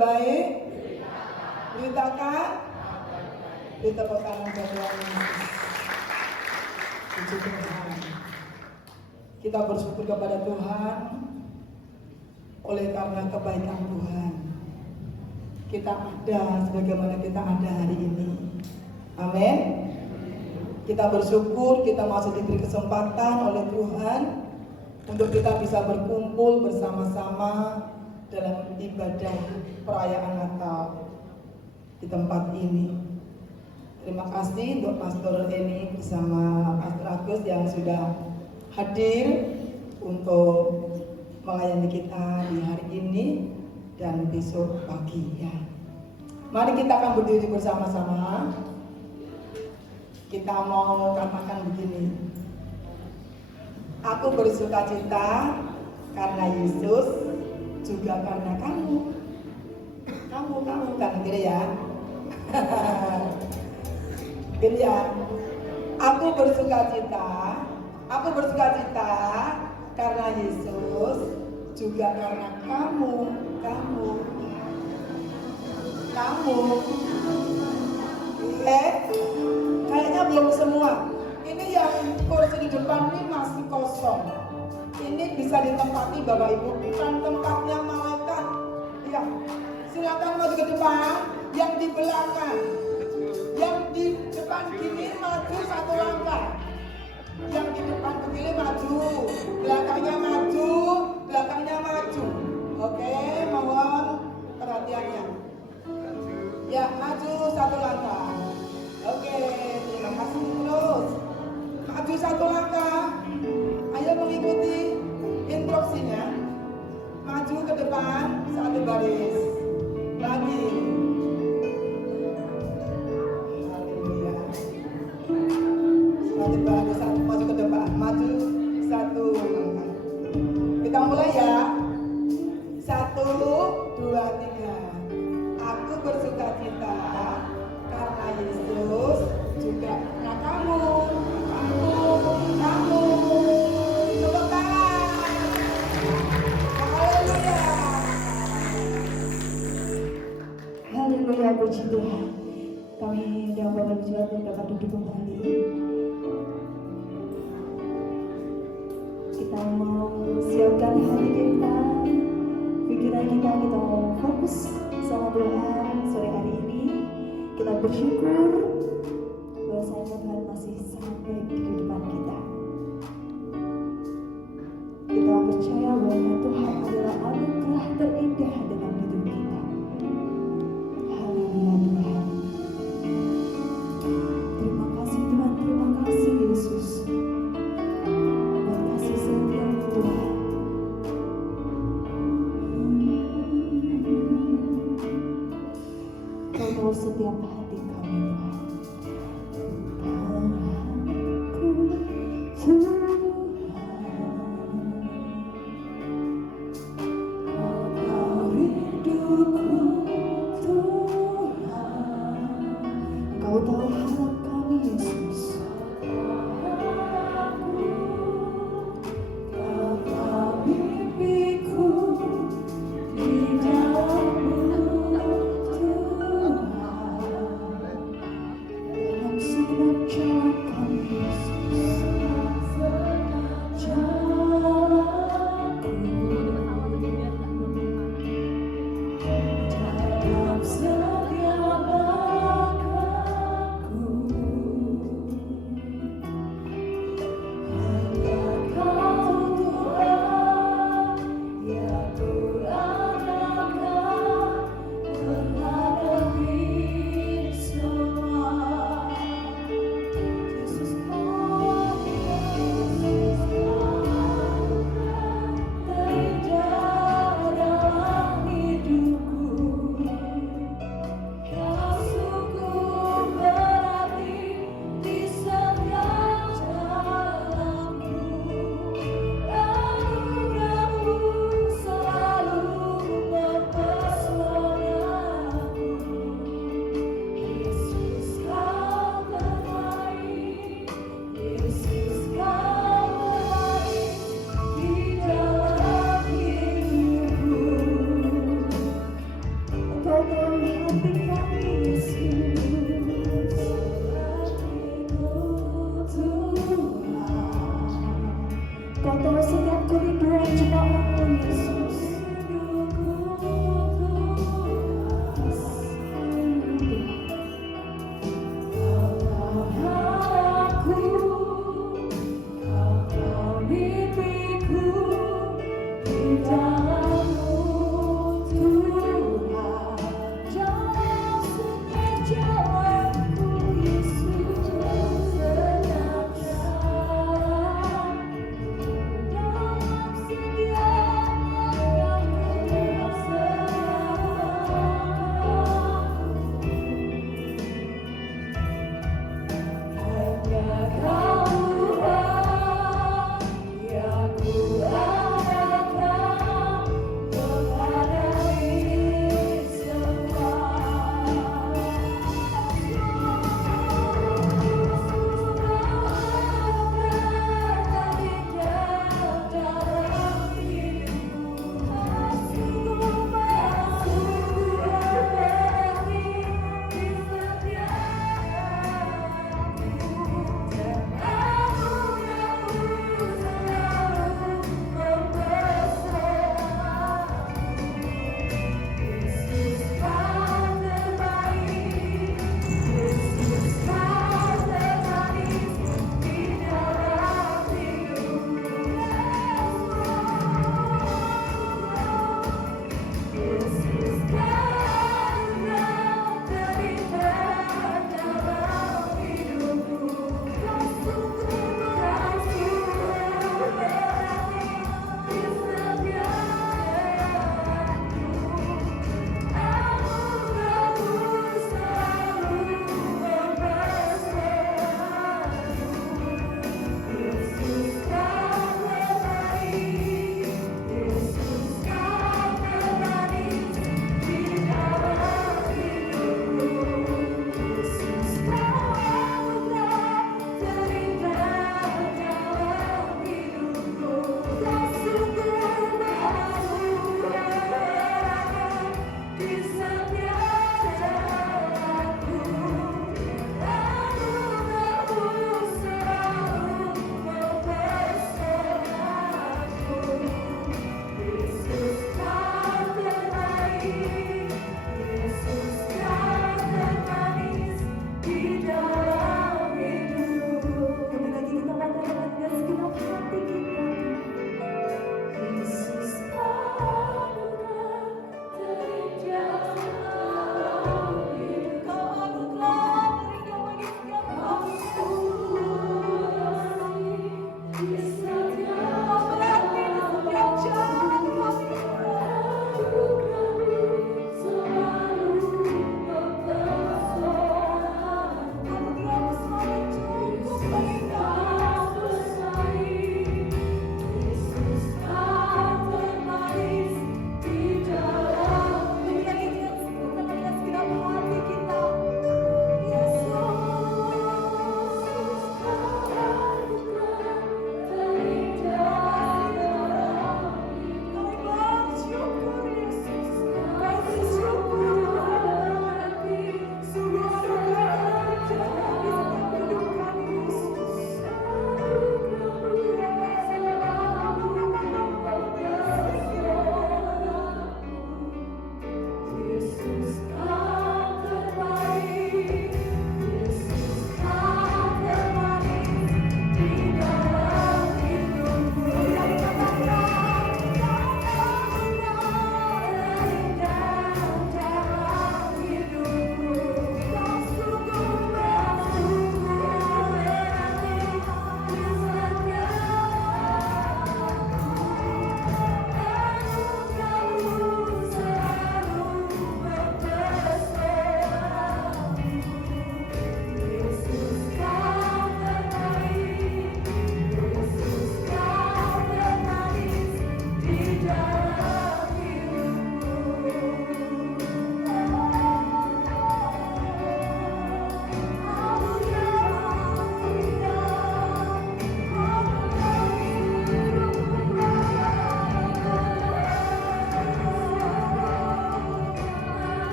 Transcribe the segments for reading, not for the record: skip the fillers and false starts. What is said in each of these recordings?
baik? Beritakan? Ditepuk tangan Tuhan. Puji Tuhan. Kita bersyukur kepada Tuhan oleh karena kebaikan Tuhan. Kita ada sebagaimana kita ada hari ini. Amin. Kita bersyukur kita masih diberi kesempatan oleh Tuhan untuk kita bisa berkumpul bersama-sama dalam ibadah perayaan Natal di tempat ini. Terima kasih untuk Pastor Eni bersama Pastor Agus yang sudah hadir untuk melayani kita di hari ini dan besok pagi ya. Mari kita akan berdiri bersama-sama. Kita mau katakan begini. Aku bersukacita karena Yesus, juga karena kamu. Kamu kan gitu ya. Gini ya. Aku bersukacita karena Yesus, juga karena kamu. Kayaknya belum semua. Ini yang kursi di depan ini masih kosong. Ini bisa ditempati Bapak Ibu, bukan tempatnya malaikat. Ya, silakan maju ke depan. Yang di belakang, yang di depan kiri maju satu langkah. Yang di depan kiri maju, belakangnya maju. Oke, mohon perhatiannya. Ya, maju satu langkah. Oke, terima kasih terus. Maju satu langkah. Ayo mengikuti instruksinya. Maju ke depan satu baris. Lagi. Haleluya. Maju ke depan. Maju satu langkah. Kita mulai ya. 1, 2, 3. Aku bersukacita karena Yesus, juga karena kamu. Tepuk tangan. Haleluya, puji Tuhan. Kami yang Bapak Ibu dapat duduk kembali. Kita mau siapkan hati kita, pikiran kita mau fokus sama Tuhan sore hari ini. Kita bersyukur bahwa Tuhan masih sangat baik di kehidupan kita. Kita percaya bahwa Tuhan adalah anugerah terindah dalam hidup kita. Haleluya Tuhan. Terima kasih Tuhan, terima kasih Yesus. Terima kasih setia Tuhan. Kau tahu setiap hati kami Tuhan.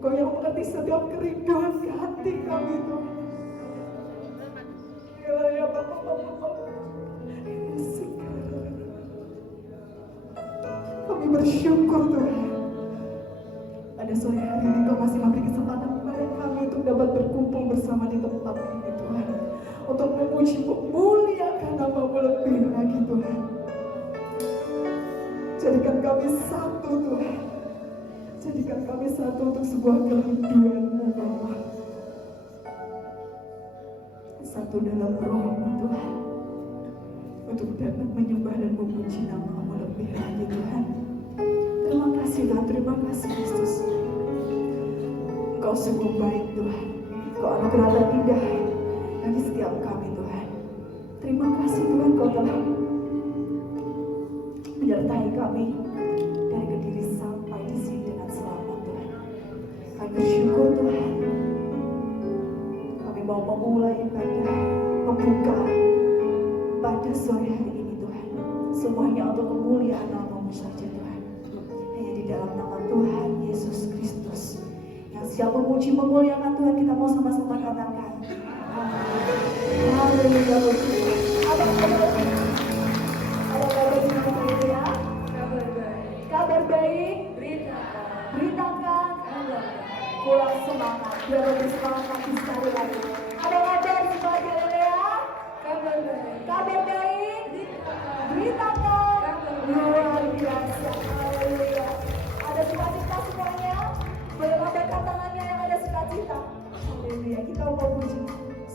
Engkau yang mengerti setiap kerinduan hati kami Tuhan. Ya Bapak. Kami bersyukur Tuhan. Pada sore hari ini Kau masih memberi kesempatan kepada kami untuk dapat berkumpul bersama di tempat ini Tuhan. Untuk memuji memuliakan nama-Mu lebih lagi Tuhan. Jadikan kami satu Tuhan. Jadikan kami satu untuk sebuah kerinduan-Mu Bapa. Satu dalam roh-Mu Tuhan. Untuk dapat menyembah dan memuji nama-Mu lebih lagi Tuhan. Terima kasih Tuhan, terima kasih Kristus. Engkau sungguh baik Tuhan. Engkau anugerah terindah bagi setiap kami Tuhan. Terima kasih Tuhan, Kau telah menyertai kami dari Kediri sampai di sini dengan selamat Tuhan. Kami bersyukur Tuhan. Kami mau memulai ibadah membuka pada sore hari ini Tuhan. Semuanya untuk kemuliaan nama-Mu saja Tuhan. Hanya di dalam nama Tuhan Yesus Kristus. Yang siap memuji memuliakan Tuhan, kita mau sama-sama katakan. Haleluya. Apa kabar ya? Kabar baik. Beritakan. Kurang semangat. Biar lebih semangat lagi sekali lagi. Ada kabar sebagai ya? Kabar baik. Beritakan. Luar biasa. Haleluya. Ada sukacita semuanya. Berlambaikan tangannya yang ada sukacita. Haleluya. Kita mau puji.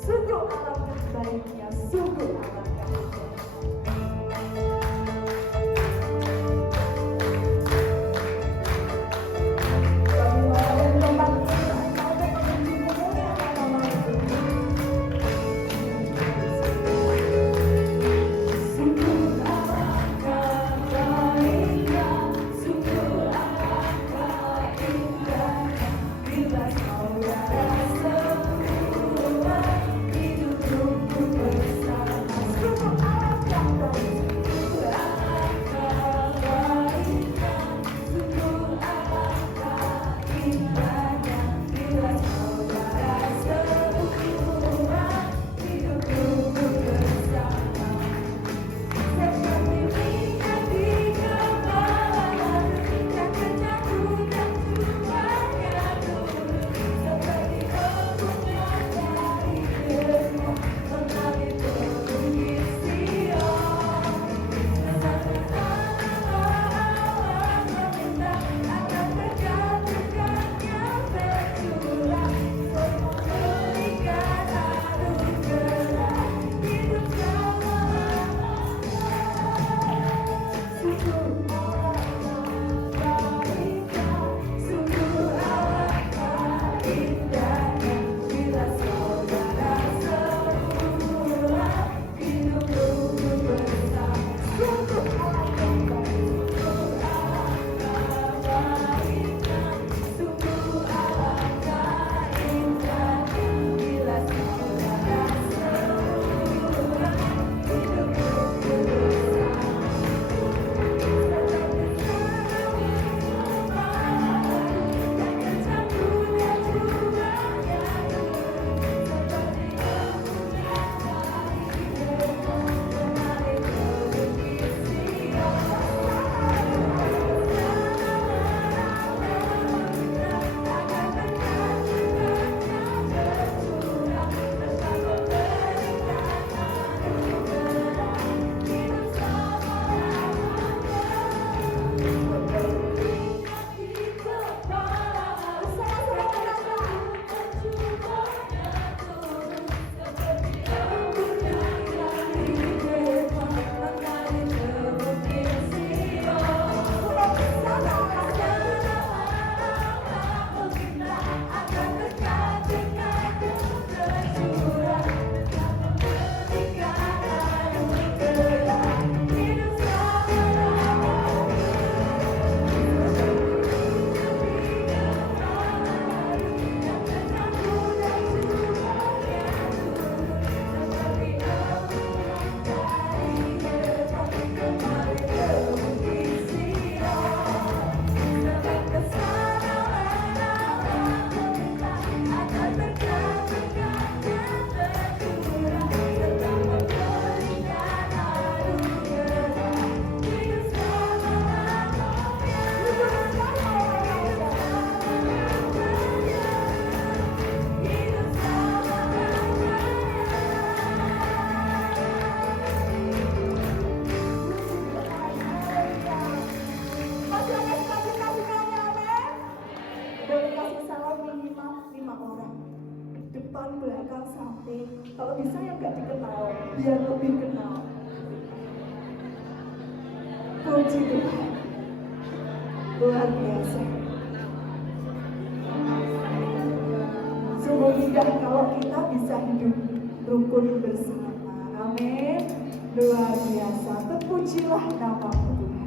Sungguh alangkah baiknya. Sungguh alangkah baiknya. Sungguh alangkah Kalau bisa yang gak dikenal, biar lebih kenal. Puji Tuhan, luar biasa. Sungguh indah kalau kita bisa hidup rukun bersama. Amin. Luar biasa. Terpujilah nama-Mu Tuhan.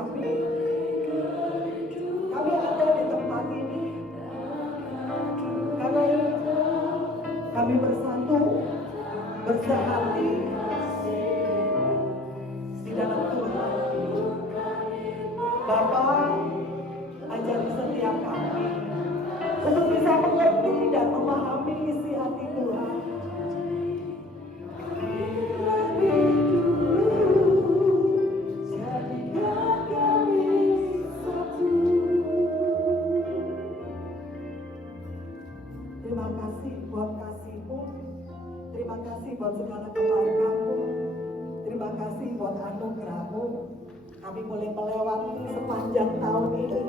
kami. Kami ada di tempat ini karena kami bersatu, bersehati di dalam Tuhan. Bapa, ajari setiap kami untuk bisa mengerti dan memahami isi hati Tuhan. Terima kasih buat kasih-Mu. Terima kasih buat segala kebaikan-Mu. Terima kasih buat anugerah-Mu. Kami boleh melewati sepanjang tahun ini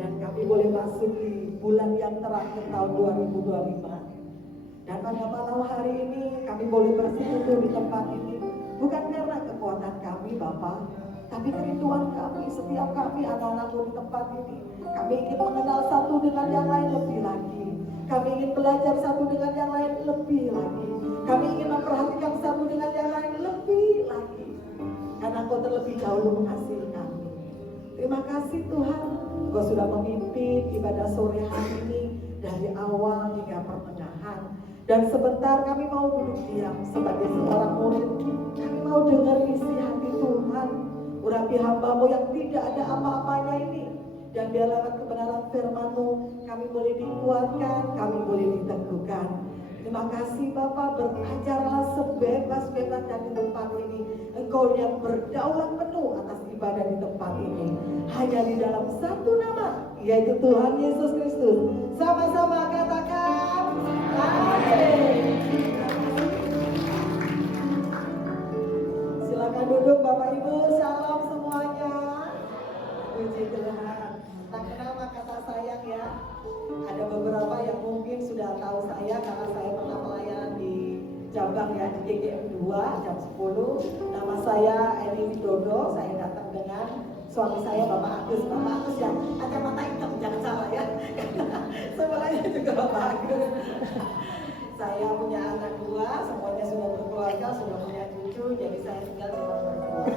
dan kami boleh masuk di bulan yang terakhir tahun 2025. Dan pada malam hari ini kami boleh bersekutu di tempat ini bukan karena kekuatan kami Bapa, tapi kerinduan kami, setiap kami anak-anakmu di tempat ini. Kami ingin mengenal satu dengan yang lain lebih lagi. Kami ingin belajar satu dengan yang lain lebih lagi. Kami ingin memperhatikan satu dengan yang lain lebih lagi. Karena Engkau terlebih dahulu mengasihi kami. Terima kasih Tuhan, Engkau sudah memimpin ibadah sore hari ini dari awal hingga pertengahan. Dan sebentar kami mau duduk diam sebagai seorang murid. Kami mau dengar isi hati Tuhan. Urapi hamba-Mu yang tidak ada apa-apanya ini. Dan biar lewat kebenaran firman-Mu kami boleh dikuatkan, kami boleh diteguhkan. Terima kasih Bapak, berajarlah sebebas-bebasnya di tempat ini. Engkau yang berdaulat penuh atas ibadah di tempat ini. Hanya di dalam satu nama, yaitu Tuhan Yesus Kristus. Sama-sama katakan, amin. Silakan duduk Bapak Ibu, shalom semuanya. Puji Tuhan. Tak kenal maka tak sayang ya. Ada beberapa yang mungkin sudah tahu saya karena saya pernah pelayanan di cabang ya di GGM 2 jam 10. Nama saya Eni Widodo. Saya datang dengan suami saya Bapak Agus. Bapak Agus yang kacamata hitam, jangan salah ya. Semuanya juga Bapak Agus. Saya punya anak 2, semuanya sudah berkeluarga, sudah punya cucu, jadi saya tinggal cuma berdua.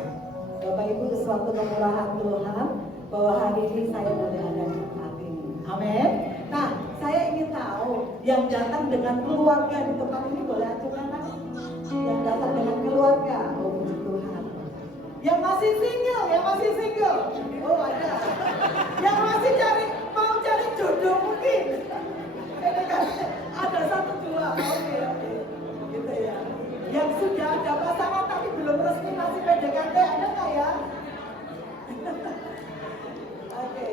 Bapak Ibu, suatu kemurahan Tuhan bahwa hari ini saya boleh ada di tempat ini. Amin. Nah, saya ingin tahu yang datang dengan keluarga di tempat ini boleh acung tangan? Yang datang dengan keluarga, oh puji Tuhan. Yang masih single, oh ada. Yang masih mau cari jodoh mungkin. Ini kan ada 1, 2, oke, gitu ya. Yang sudah ada pasangan tapi belum resmi masih PDKT ada nggak ya? Oke.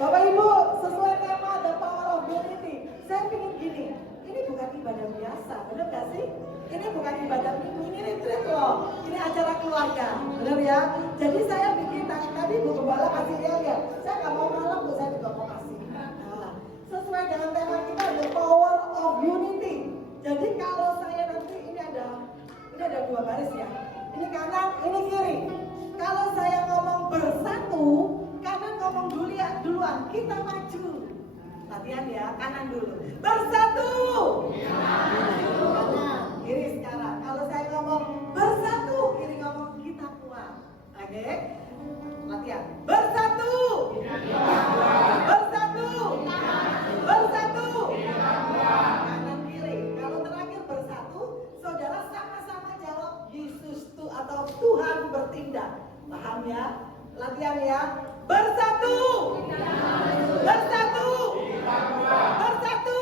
Bapak Ibu, sesuai tema The Power of Unity, saya ingin gini, ini bukan ibadah biasa, benar gak sih? Ini bukan ibadah minggu, ini retreat loh, ini acara keluarga, benar ya? Jadi saya bikin tadi Bu Gembala kasih lihat, saya nggak mau malam, Bu, saya juga mau kasih. Nah, sesuai dengan tema kita The Power of Unity. Jadi kalau saya nanti ini ada 2 baris ya, ini kanan, ini kiri. Kalau saya ngomong bersatu, kanan ngomong duluan, kita maju. Latihan ya, kanan dulu. Bersatu. Kanan, kiri sekarang. Kalau saya ngomong bersatu, kiri ngomong kita kuat. Oke? Latihan. Bersatu. Bersatu. Bersatu. Kanan kiri. Kalau terakhir bersatu, saudara sama-sama jawab Yesus tuh atau Tuhan bertindak. Paham ya? Latihan ya. Bersatu. Bersatu. Bersatu.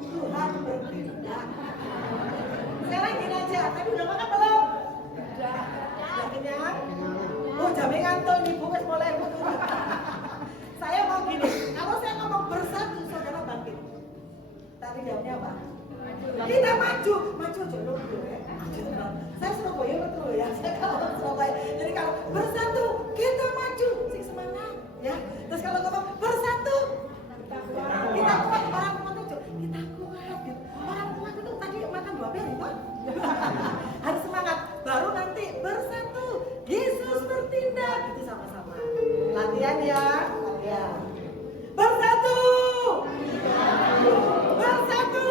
Tuhan bertindak. Sekarang gini aja. Tadi udah makan belum? Udah kenyang? Oh, jam ngantuk nih, Bu, wes mulai butuh. Saya mau gini. Kalau saya ngomong bersatu, saudara bangkit. Tadi jawabnya apa? Kita maju jodoh dulu ya. Saya Surabaya betul ya. Saya kalau Surabaya. Jadi kalau bersatu kita maju, sing semangat ya. Terus kalau ngomong bersatu kita kuat, orang kuat itu kita kuat. Gitu. Orang kuat itu tadi makan 2 piring kok. Harus semangat. Baru nanti bersatu Yesus bertindak itu sama-sama. Latihan ya, latihan. Bersatu. Bersatu.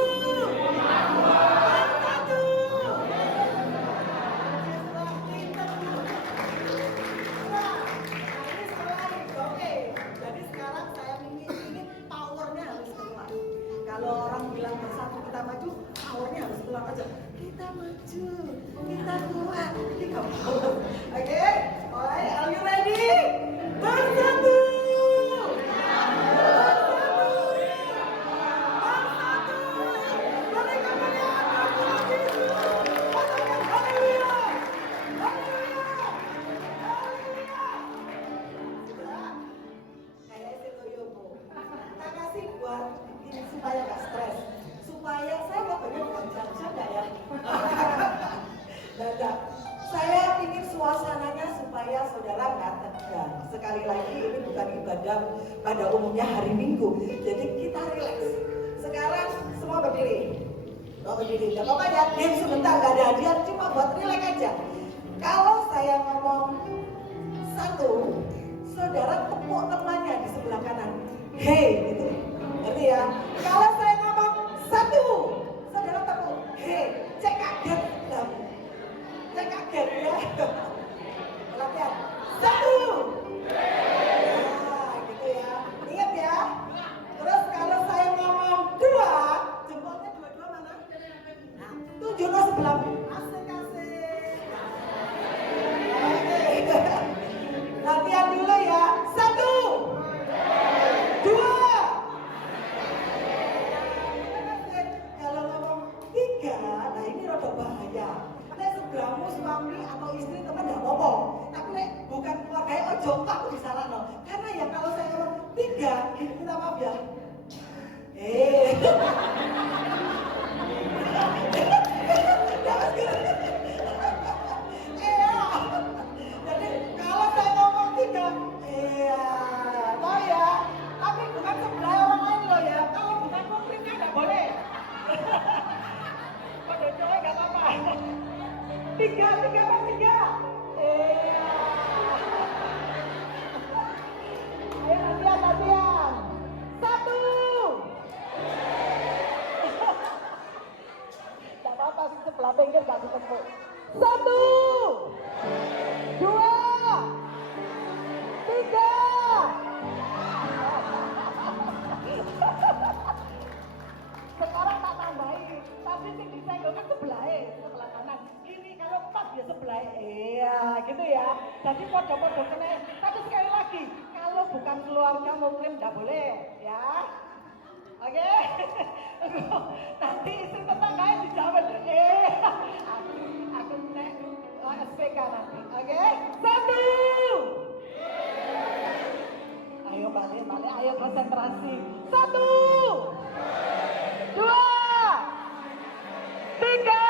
pulang aja. Kita maju, kita kuat, kita mau. Oke, mulai. Are you ready? Bersatu. Supaya gak stres, supaya saya katanya bukan jangan gak ya? Dadah, saya ingin suasananya supaya saudara gak tegang. Sekali lagi ini bukan ibadah pada umumnya hari Minggu, jadi kita rileks. Sekarang semua berdiri. Berdiri, gak apa-apa ya, diam sebentar, gak ada hadiah, cuma buat rileks aja. Kalau saya ngomong satu, saudara tepuk temannya di sebelah kanan. Hey, gitu. Ngerti ya? Kalau saya ngomong satu, saudara tepuk. Hey, cek kaget. Cek kaget ya. Latihan. Satu. Nah, gitu ya. Ingat ya. Terus kalau saya ngomong dua, jempolnya dua-dua mana? Nah, tunjukkan sebelah. Asik-asik. Oke. Latihan dulu ya. Satu. Dua. Kalau ngomong tiga, nah ini rada bahaya. Nek sebelahmu suami atau istri teman gak apa-apa. Tapi nek bukan keluarga ojo aku disalahno. Karena ya kalau saya ngomong tiga, gini minta maaf ya. Jadi kalau saya ngomong tiga, tahu ya. Tapi bukan sebelah orang lain loh ya. Kalau bukan mumpringnya nggak boleh. Pada cowok nggak apa-apa. Tiga. Ayo latihan. Satu. Gak apa-apa sih sebelah pinggir gak ditepuk. Satu. Dua. Tiga. Sekarang tak tambahin, tapi sih disenggol kan sebelah kanan. Ini kalau pas dia sebelah, gitu ya. Jadi podo-podo kena. Tapi sekali lagi, kalau bukan keluarga muslim nggak boleh, ya. Oke? Nanti istri tetangganya dijawab, aku nek SPK nanti. Oke? Satu. Ayo balik, ayo konsentrasi. Satu. Dua. Tiga.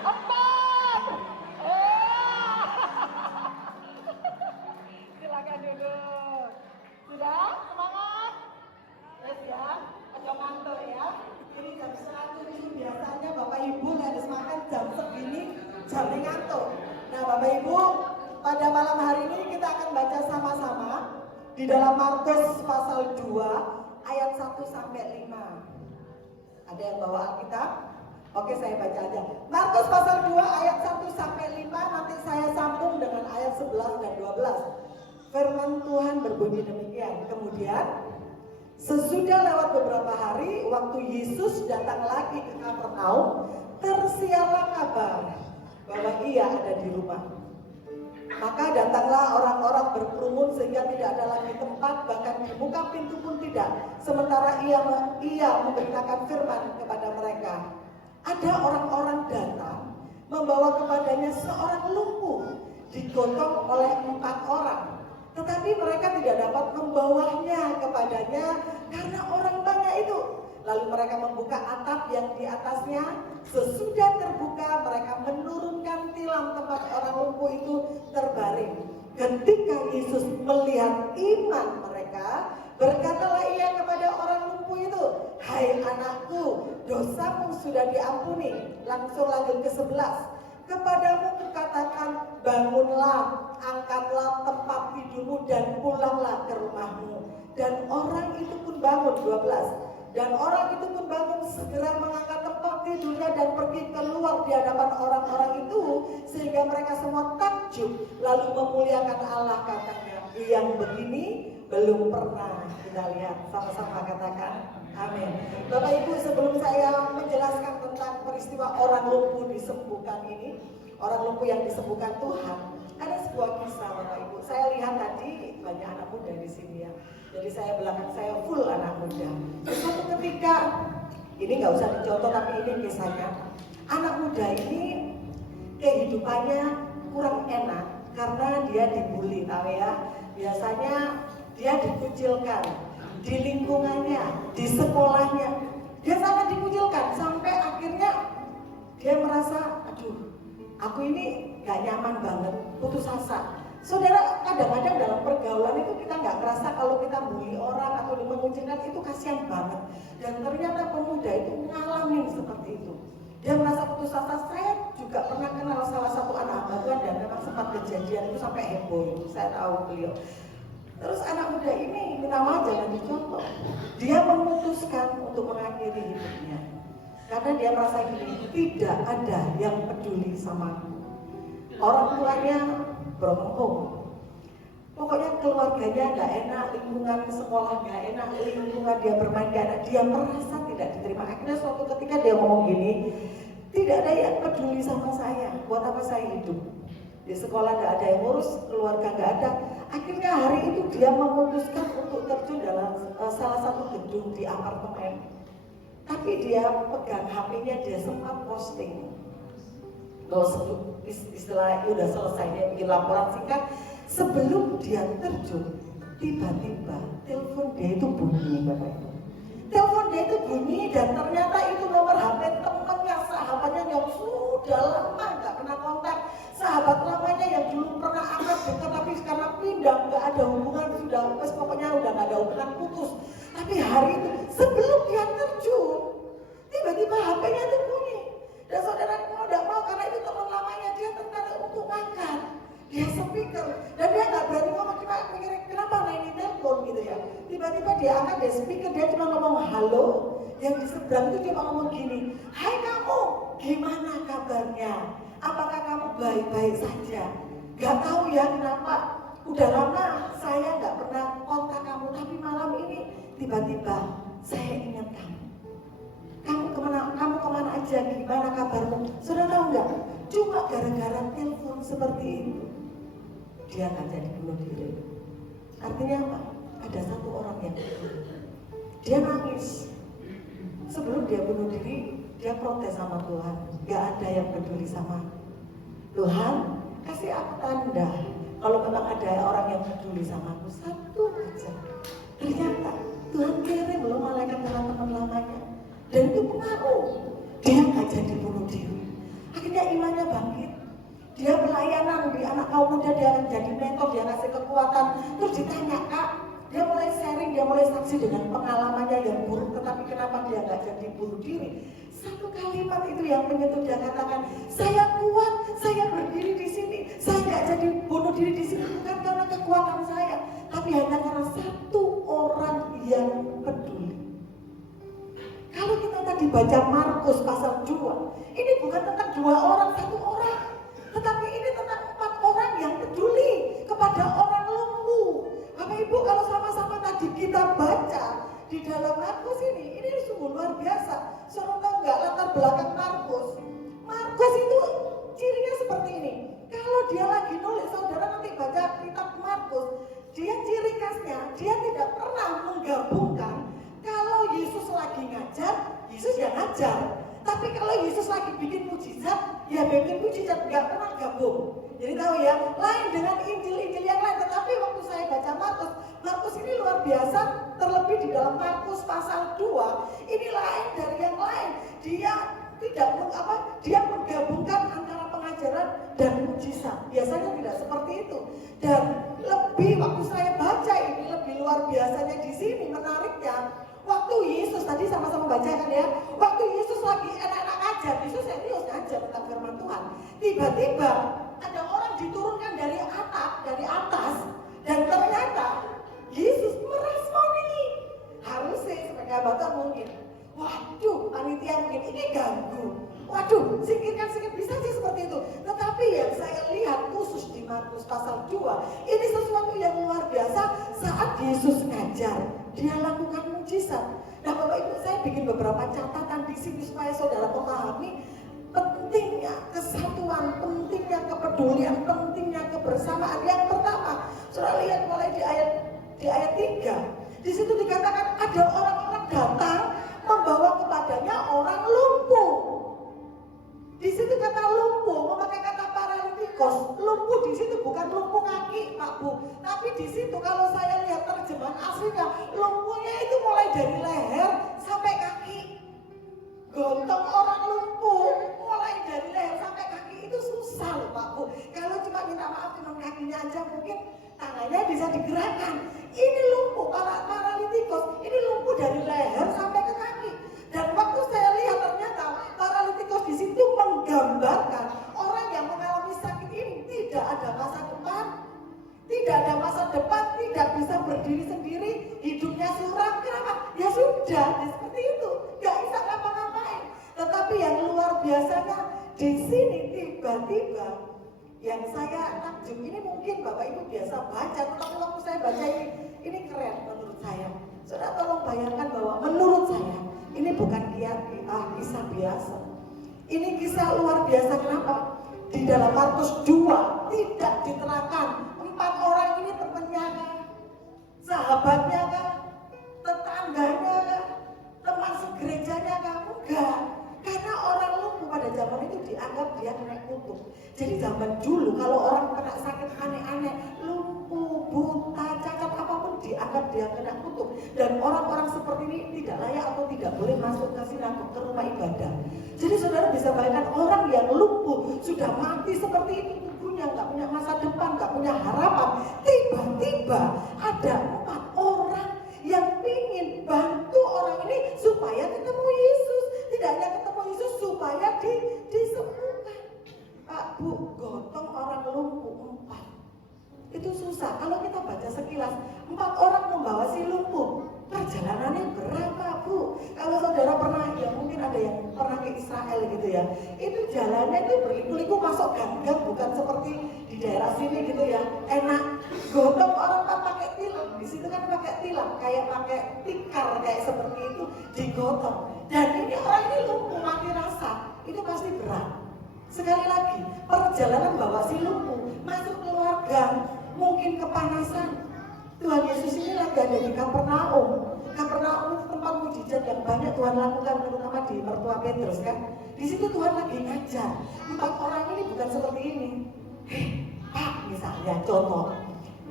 Empat. Silakan duduk. Sudah? Semangat? Yes ya, aja ngantuk ya. Ini jam 7 biasanya Bapak Ibu habis makan jam segini jamnya ngantuk. Nah Bapak Ibu, pada malam hari ini kita akan baca sama-sama di dalam Markus pasal 2 ayat 1 sampai 5. Ada yang bawa Alkitab? Oke, saya baca aja. Markus pasal 2 ayat 1 sampai 5, nanti saya sambung dengan ayat 11 dan 12. Firman Tuhan berbunyi demikian. Kemudian sesudah lewat beberapa hari, waktu Yesus datang lagi ke Kapernaum, tersiarlah kabar bahwa ia ada di rumah. Maka datanglah orang-orang berkerumun sehingga tidak ada lagi tempat, bahkan di muka pintu pun tidak. Sementara ia memberitakan firman kepada mereka. Ada orang-orang datang membawa kepadanya seorang lumpuh, digotong oleh 4 orang. Tetapi mereka tidak dapat membawanya kepadanya karena orang banyak itu. Lalu mereka membuka atap yang di atasnya. Sesudah terbuka, mereka menurunkan tilam tempat orang lumpuh itu terbaring. Ketika Yesus melihat iman mereka, berkatalah ia kepada orang lumpuh itu, "Hai anakku, dosamu sudah diampuni." Langsung lanjut ke 11. "Kepadamu kukatakan, bangunlah, angkatlah tempat tidurmu dan pulanglah ke rumahmu." Dan orang itu pun bangun. 12. Dan orang itu pun bangun, segera mengangkat tempat tidurnya dan pergi keluar di hadapan orang-orang itu, sehingga mereka semua takjub lalu memuliakan Allah, katanya, "Yang begini belum pernah kita lihat." Sama-sama katakan Amin. Bapak Ibu, sebelum saya menjelaskan tentang peristiwa orang lumpuh disembuhkan ini, orang lumpuh yang disembuhkan Tuhan, ada sebuah kisah Bapak Ibu. Saya lihat tadi banyak anak muda di sini ya. Jadi saya belakang saya full anak muda. Suatu ketika, ini nggak usah dicontoh tapi ini kisahnya. Anak muda ini kehidupannya kurang enak karena dia dibully, tahu ya. Biasanya dia dikucilkan di lingkungannya, di sekolahnya. Dia sangat dikucilkan sampai akhirnya dia merasa, aduh, aku ini gak nyaman banget, putus asa. Saudara, kadang-kadang dalam pergaulan itu kita nggak merasa kalau kita bully orang atau mengucilkan itu kasihan banget. Dan ternyata pemuda itu ngalamin seperti itu. Dia merasa putus asa. Saya juga pernah kenal salah satu anak hamba Tuhan dan memang sempat kejadian itu sampai heboh itu. Saya tahu beliau. Terus anak muda ini minta maaf jangan dicontoh. Dia memutuskan untuk mengakhiri hidupnya. Karena dia merasa gini, tidak ada yang peduli sama aku. Orang tuanya berbohong. Pokoknya keluarganya gak enak, lingkungan sekolah gak enak, lingkungan dia bermain gak enak. Dia merasa tidak diterima. Akhirnya suatu ketika dia ngomong gini, tidak ada yang peduli sama saya. Buat apa saya hidup? Di sekolah gak ada yang ngurus, keluarga gak ada. Akhirnya hari itu dia memutuskan untuk terjun dalam salah satu gedung di apartemen. Tapi dia pegang HP-nya, dia sempat posting. Kalau istilahnya udah selesai, dia bikin laporan singkat. Sebelum dia terjun, tiba-tiba telepon dia itu bunyi, Bapak Ibu. Telepon dia itu bunyi dan ternyata itu nomor HP temannya, sahabatnya yang sudah lama nggak pernah kontak. Sahabat lamanya yang dulu pernah akrab dekat tapi karena pindah nggak ada hubungan, sudah pokoknya udah nggak ada hubungan, putus. Tapi hari itu sebelum dia terjun, tiba-tiba HP-nya itu bunyi. Dan saudara mau tidak mau karena itu teman lamanya, dia tertarik untuk angkat. Dia speaker dan dia nggak berani ngomong, cuma mikir kenapa ini telepon gitu ya. Tiba-tiba dia angkat, dia speaker, dia cuma ngomong halo. Yang di seberang itu dia ngomong gini, hai kamu, gimana kabarnya? Apakah kamu baik-baik saja? Gak tahu ya kenapa, udah lama saya nggak pernah kontak kamu, tapi malam ini tiba-tiba saya ingat kamu. Kamu kemana aja, gimana kabarmu? Sudah tahu nggak? Cuma gara-gara telepon seperti itu, dia akan jadi bunuh diri. Artinya apa? Ada satu orang yang dia nangis. Sebelum dia bunuh diri, dia protes sama Tuhan. Gak ada yang peduli sama Tuhan. Kasih aku tanda kalau memang ada orang yang peduli sama aku, satu aja. Ternyata Tuhan kirim loh malaikat teman-teman lamanya. Dan itu pengaruh. Dia gak jadi bunuh diri. Akhirnya imannya bangkit. Dia pelayanan di anak kaum muda, dia akan jadi mentor, dia ngasih kekuatan. Terus ditanya, Kak, dia mulai sharing, dia mulai saksi dengan pengalamannya yang buruk, tetapi kenapa dia nggak jadi bunuh diri? Satu kalimat itu yang menyentuh, dia katakan, saya kuat, saya berdiri di sini, saya nggak jadi bunuh diri di sini bukan karena kekuatan saya, tapi hanya karena satu orang yang peduli. Kalau kita tadi baca Markus pasal 2, ini bukan tentang 2 orang, 1 orang, tetapi ini tentang 4 orang yang peduli kepada orang lumpuh. Bapak Ibu, kalau sama-sama tadi kita baca di dalam Markus ini sungguh luar biasa. Saudara tahu nggak latar belakang Markus? Markus itu cirinya seperti ini. Kalau dia lagi nulis, saudara nanti baca kitab Markus, dia ciri khasnya, dia tidak pernah menggabungkan. Kalau Yesus lagi ngajar, Yesus ya ngajar. Tapi kalau Yesus lagi bikin mujizat, ya bikin mujizat, nggak pernah gabung. Jadi tahu ya, lain dengan Injil-Injil yang lain. Tetapi waktu saya baca Markus ini luar biasa. Terlebih di dalam Markus pasal 2, ini lain dari yang lain. Dia tidak dia menggabungkan antara pengajaran dan mujizat. Biasanya tidak seperti itu. Dan lebih waktu saya baca ini lebih luar biasanya di sini menariknya. Waktu Yesus tadi sama-sama baca kan ya. Waktu Yesus lagi enak-enak ajar, Yesus serius ngajar tentang firman Tuhan. Tiba-tiba ada orang diturunkan dari atas, dan ternyata Yesus merespon ini. Harusnya sebagai abang mungkin, waduh, panitia mungkin ini ganggu. Waduh, singkirkan bisa sih seperti itu. Tetapi yang saya lihat khusus di Markus pasal 2, ini sesuatu yang luar biasa. Saat Yesus ngajar, dia lakukan mujizat. Nah Bapak Ibu, saya bikin beberapa catatan di sini supaya saudara memahami pentingnya kesatuan, pentingnya kepedulian, pentingnya kebersamaan. Yang pertama, saudara lihat mulai di ayat 3. Di situ dikatakan ada orang-orang datang membawa kepadanya orang lumpuh. Di situ kata lumpuh memakai kata paralitikos. Lumpuh di situ bukan lumpuh kaki, Pak Bu, tapi di situ kalau saya lihat terjemahan aslinya, lumpuhnya itu mulai dari leher sampai kaki. Gontong orang lumpuh mulai dari leher sampai kaki itu susah loh Pak Bu. Kalau cuma minta maaf cuma kakinya aja mungkin tangannya bisa digerakkan. Ini lumpuh paralitikos, ini lumpuh dari leher sampai ke kaki. Dan waktu saya lihat ternyata paralitikos di situ menggambarkan orang yang mengalami sakit ini tidak ada masa depan, tidak bisa berdiri sendiri, hidupnya suram. Kenapa? Ya sudah, seperti itu, nggak bisa ngapa-ngapain. Tetapi yang luar biasanya di sini tiba-tiba yang saya takjub ini, mungkin Bapak Ibu biasa baca, tetapi waktu saya baca ini keren menurut saya. Saudara tolong bayangkan bahwa menurut saya ini bukan kisah biasa. Ini kisah luar biasa. Kenapa? Di dalam Markus 2 tidak diterangkan 4 orang ini temannya kan, sahabatnya kan, tetangganya kan, teman segerejanya kan. Enggak. Karena orang lumpuh pada zaman itu dianggap dia kena kutuk. Jadi zaman dulu kalau orang kena sakit aneh-aneh, lumpuh, buta, cacat apapun dianggap dia kena kutuk. Dan orang-orang seperti ini tidak layak atau tidak boleh masuk ke sinagog, ke rumah ibadah. Jadi saudara bisa bayangkan orang yang lumpuh sudah mati seperti ini, tubuhnya nggak punya masa depan, nggak punya harapan. Tiba-tiba ada 4 orang yang ingin bantu orang ini supaya ketemu Yesus. Tidak hanya ketemu Yesus, supaya disembuhkan. Pak Bu, gotong orang lumpuh 4. Itu susah. Kalau kita baca sekilas, 4 orang membawa si lumpuh, perjalanannya berapa Bu? Kalau saudara pernah, ya mungkin ada yang pernah ke Israel gitu ya, itu jalannya itu berliku-liku masuk gang-gang, bukan seperti di daerah sini gitu ya, enak. Gotong orang kan pakai tilang, di situ kan pakai tilang, kayak pakai tikar kayak seperti itu, digotong. Dan ini orang ini lumpuh mati rasa, itu pasti berat. Sekali lagi, perjalanan bawa si lumpuh masuk keluar gang, mungkin kepanasan. Tuhan Yesus ini lagi ada di Kapernaum. Kapernaum itu tempat mujizat yang banyak Tuhan lakukan, terutama di mertua Petrus kan. Di situ Tuhan lagi ngajar. 4 orang ini bukan seperti ini. Pak, misalnya contoh,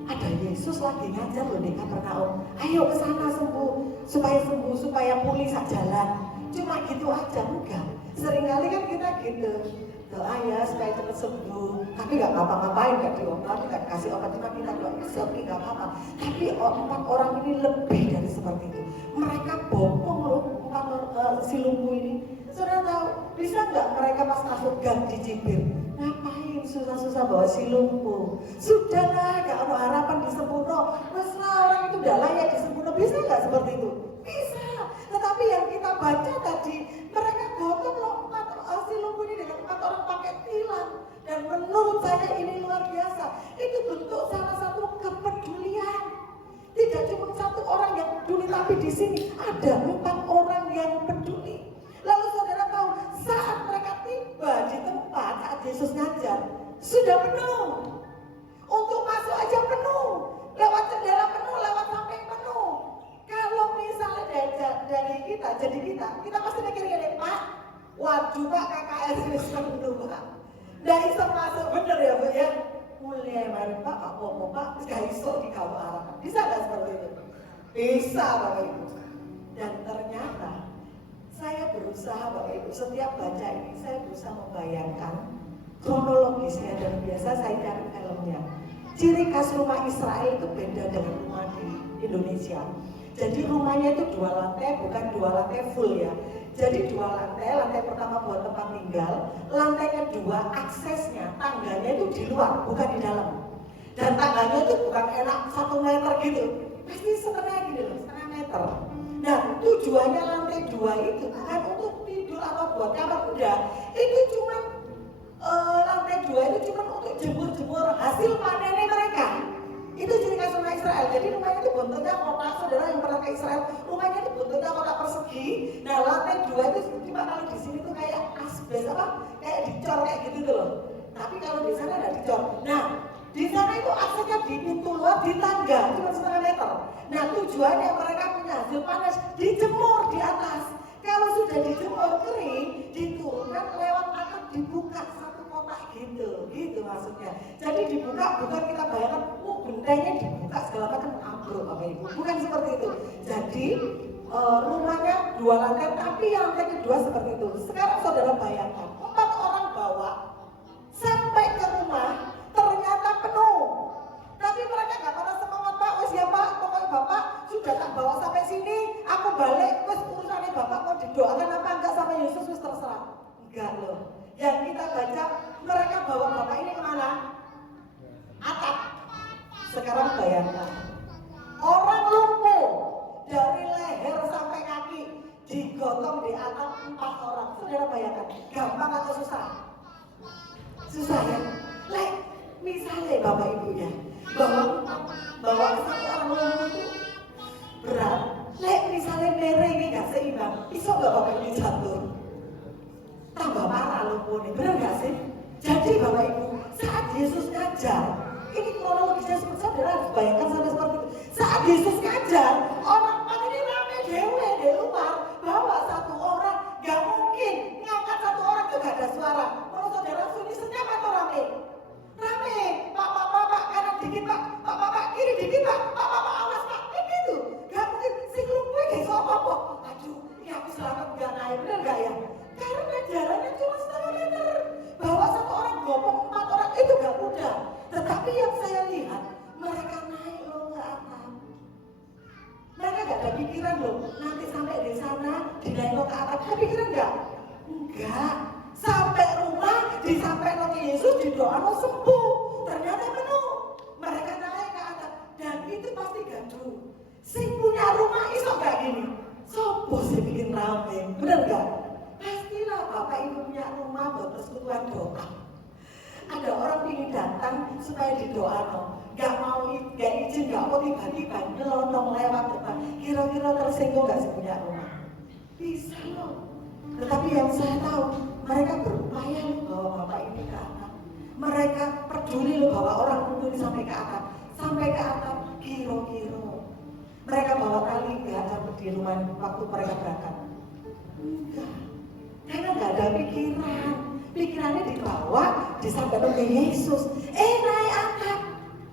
ada Yesus lagi ngajar loh di Kapernaum. Ayo ke sana sembuh, supaya pulih sak jalan. Cuma gitu aja enggak. Seringkali kan kita gitu. Doa ya supaya cepat sembuh, tapi nggak ngapa-ngapain, nggak diobati, nggak kasih obat, cuma kita doa sembuh nggak apa-apa. Tapi 4 orang ini lebih dari seperti itu. Mereka bopong loh si lumpuh ini. Saudara tahu, bisa nggak mereka pas masuk gang dicibir? Ngapain susah-susah bawa si lumpuh? Sudahlah, nggak ada harapan disembuh. Mesra orang itu udah layak disembuh. Bisa nggak seperti itu? Bisa. Tetapi yang kita baca tadi, mereka gotong loh 4 si lumpuh ini dengan 4 orang pakai tilang. Dan menurut saya ini luar biasa. Itu bentuk salah satu kepedulian. Tidak cuma 1 orang yang peduli, tapi di sini ada 4 orang yang peduli. Lalu saudara tahu, saat mereka tiba di tempat saat Yesus ngajar, sudah penuh. Untuk masuk aja penuh, lewat jendela penuh, lewat samping penuh. Kalau misalnya dari kita, jadi kita pasti mikir gini, Pak, waduh Pak, KKR ini penuh Pak. Nggak bisa masuk, bener ya Bu ya? Mulai mari Pak, apa Pak, nggak bisa dikawal arahkan. Bisa nggak seperti itu? Bisa Bapak Ibu. Dan ternyata saya berusaha Bapak Ibu, setiap baca ini saya berusaha membayangkan kronologisnya, dan biasa saya cari filmnya. Ciri khas rumah Israel itu beda dengan rumah di Indonesia. Jadi rumahnya itu 2 lantai, bukan 2 lantai full ya. Jadi 2 lantai, lantai pertama buat tempat tinggal, lantai kedua aksesnya, tangganya itu di luar, bukan di dalam. Dan tangganya itu bukan enak 1 meter gitu, pasti setengah gitu loh, setengah meter. Nah tujuannya lantai 2 itu bukan untuk tidur atau buat kamar kuda, itu cuma lantai 2 itu cuma untuk jemur-jemur hasil panennya mereka. Itu ciri khas rumah Israel. Jadi rumahnya itu bentuknya kotak. Saudara yang pernah ke Israel, rumahnya itu bentuknya kotak persegi. Nah, lantai 2 itu cuma kalau di sini tuh kayak asbes apa? Kayak dicor kayak gitu tuh loh. Tapi kalau di sana ada dicor. Nah, di sana itu aksesnya di pintu luar, di tangga cuma setengah meter. Nah, tujuannya mereka punya hasil panas, dijemur di atas. Kalau sudah dijemur kering, diturunkan lewat atap, dibuka satu kotak gitu maksudnya. Jadi dibuka bukan kita bayangkan, gentengnya dibuka segala macam ambruk Bapak Ibu. Bukan seperti itu. Jadi rumahnya 2 lantai, tapi yang lantai kedua seperti itu. Sekarang saudara bayangkan, 4 orang bawa sampai ke rumah, ternyata penuh. Tapi mereka gak pernah semangat, Pak, wes ya Pak, pokoknya Bapak sudah tak bawa sampai sini, aku balik, wes urusannya Bapak mau didoakan apa enggak sama Yesus, wes terserah. Enggak loh. Yang kita baca, mereka bawa Bapak ini kemana? Atap. Sekarang bayangkan, orang lumpuh dari leher sampai kaki digotong di atap 4 orang. Saudara bayangkan, gampang atau susah? Susah ya? Misalnya Bapak Ibu ya, bawa satu orang lumpuh itu berat. Misalnya mere ini gak seimbang, iso gak Bapak Ibu jatuh? Tambah parah lumpuh ini, benar gak sih? Jadi Bapak Ibu, saat Yesus ngajar, ini kronologisnya saudara harus bayangkan sampai seperti itu. Saat Yesus ngajar, orang ini rame dewe di luar, bawa satu orang, gak mungkin ngangkat satu orang juga gak ada suara. Menurut saudara sunyi senyap atau rame? Rame, Pak, kanan dikit Pak, kiri dikit Pak, awas Pak, kayak gitu. Gak mungkin, si lumpuh gak iso apa-apa. Aduh, ini aku selamat gak naik, bener gak ya? Karena jalannya cuma setengah meter. Bawa satu orang, gopong 4 orang, itu gak mudah. Tetapi yang saya lihat, mereka naik loh ke atas. Mereka gak ada pikiran loh, nanti sampai di sana, dinaik lo ke atas. Kepikiran gak? Enggak. Sampai rumah, disampaikan ke Yesus, didoa lo sembuh. Ternyata penuh. Mereka naik ke atas. Dan itu pasti gaduh. Si punya rumah iso gak gini? Sopo sih bikin rame, bener gak? Pastilah Bapak Ibu punya rumah buat persekutuan doa. Ada orang ingin datang supaya didoakan, gak izin, gak mau tiba-tiba nyelonong lewat depan. Kira-kira tersinggung gak sih punya rumah? Bisa loh. Tetapi yang saya tahu, mereka berupaya bawa Bapak ini ke atas. Mereka peduli loh bawa orang ini sampai ke atas. Sampai ke atas, kiro-kiro. Mereka bawa tali gak sampai di rumah waktu mereka berangkat. Enggak. Karena gak ada pikiran. Pikirannya dibawa, disampaikan ke Yesus. Naik atap,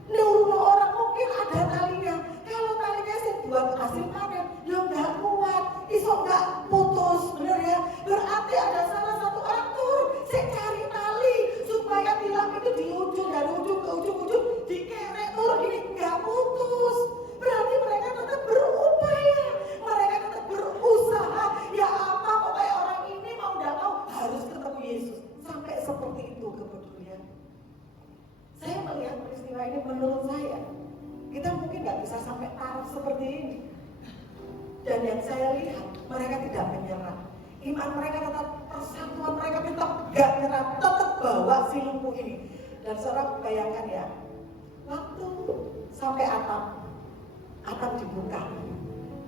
nurun orang, mungkin ada talinya. Kalau talinya sih buat hasil panen, ya nggak kuat, iso nggak putus, bener ya? Berarti ada salah satu orang turun, saya cari tali supaya tilang itu di ujung, dari ujung ke ujung, dikerek turun ini nggak putus. Berarti mereka tetap berupaya, mereka tetap berusaha. Ya apa pokoknya orang ini mau nggak mau harus ketemu Yesus. Sampai seperti itu kepedulian. Saya melihat peristiwa ini, menurut saya kita mungkin nggak bisa sampai taraf seperti ini. Dan yang saya lihat, mereka tidak menyerah. Iman mereka tetap, persatuan mereka tetap gak nyerah, tetap bawa si lumpuh ini. Dan saudara bayangkan ya, waktu sampai atap dibuka,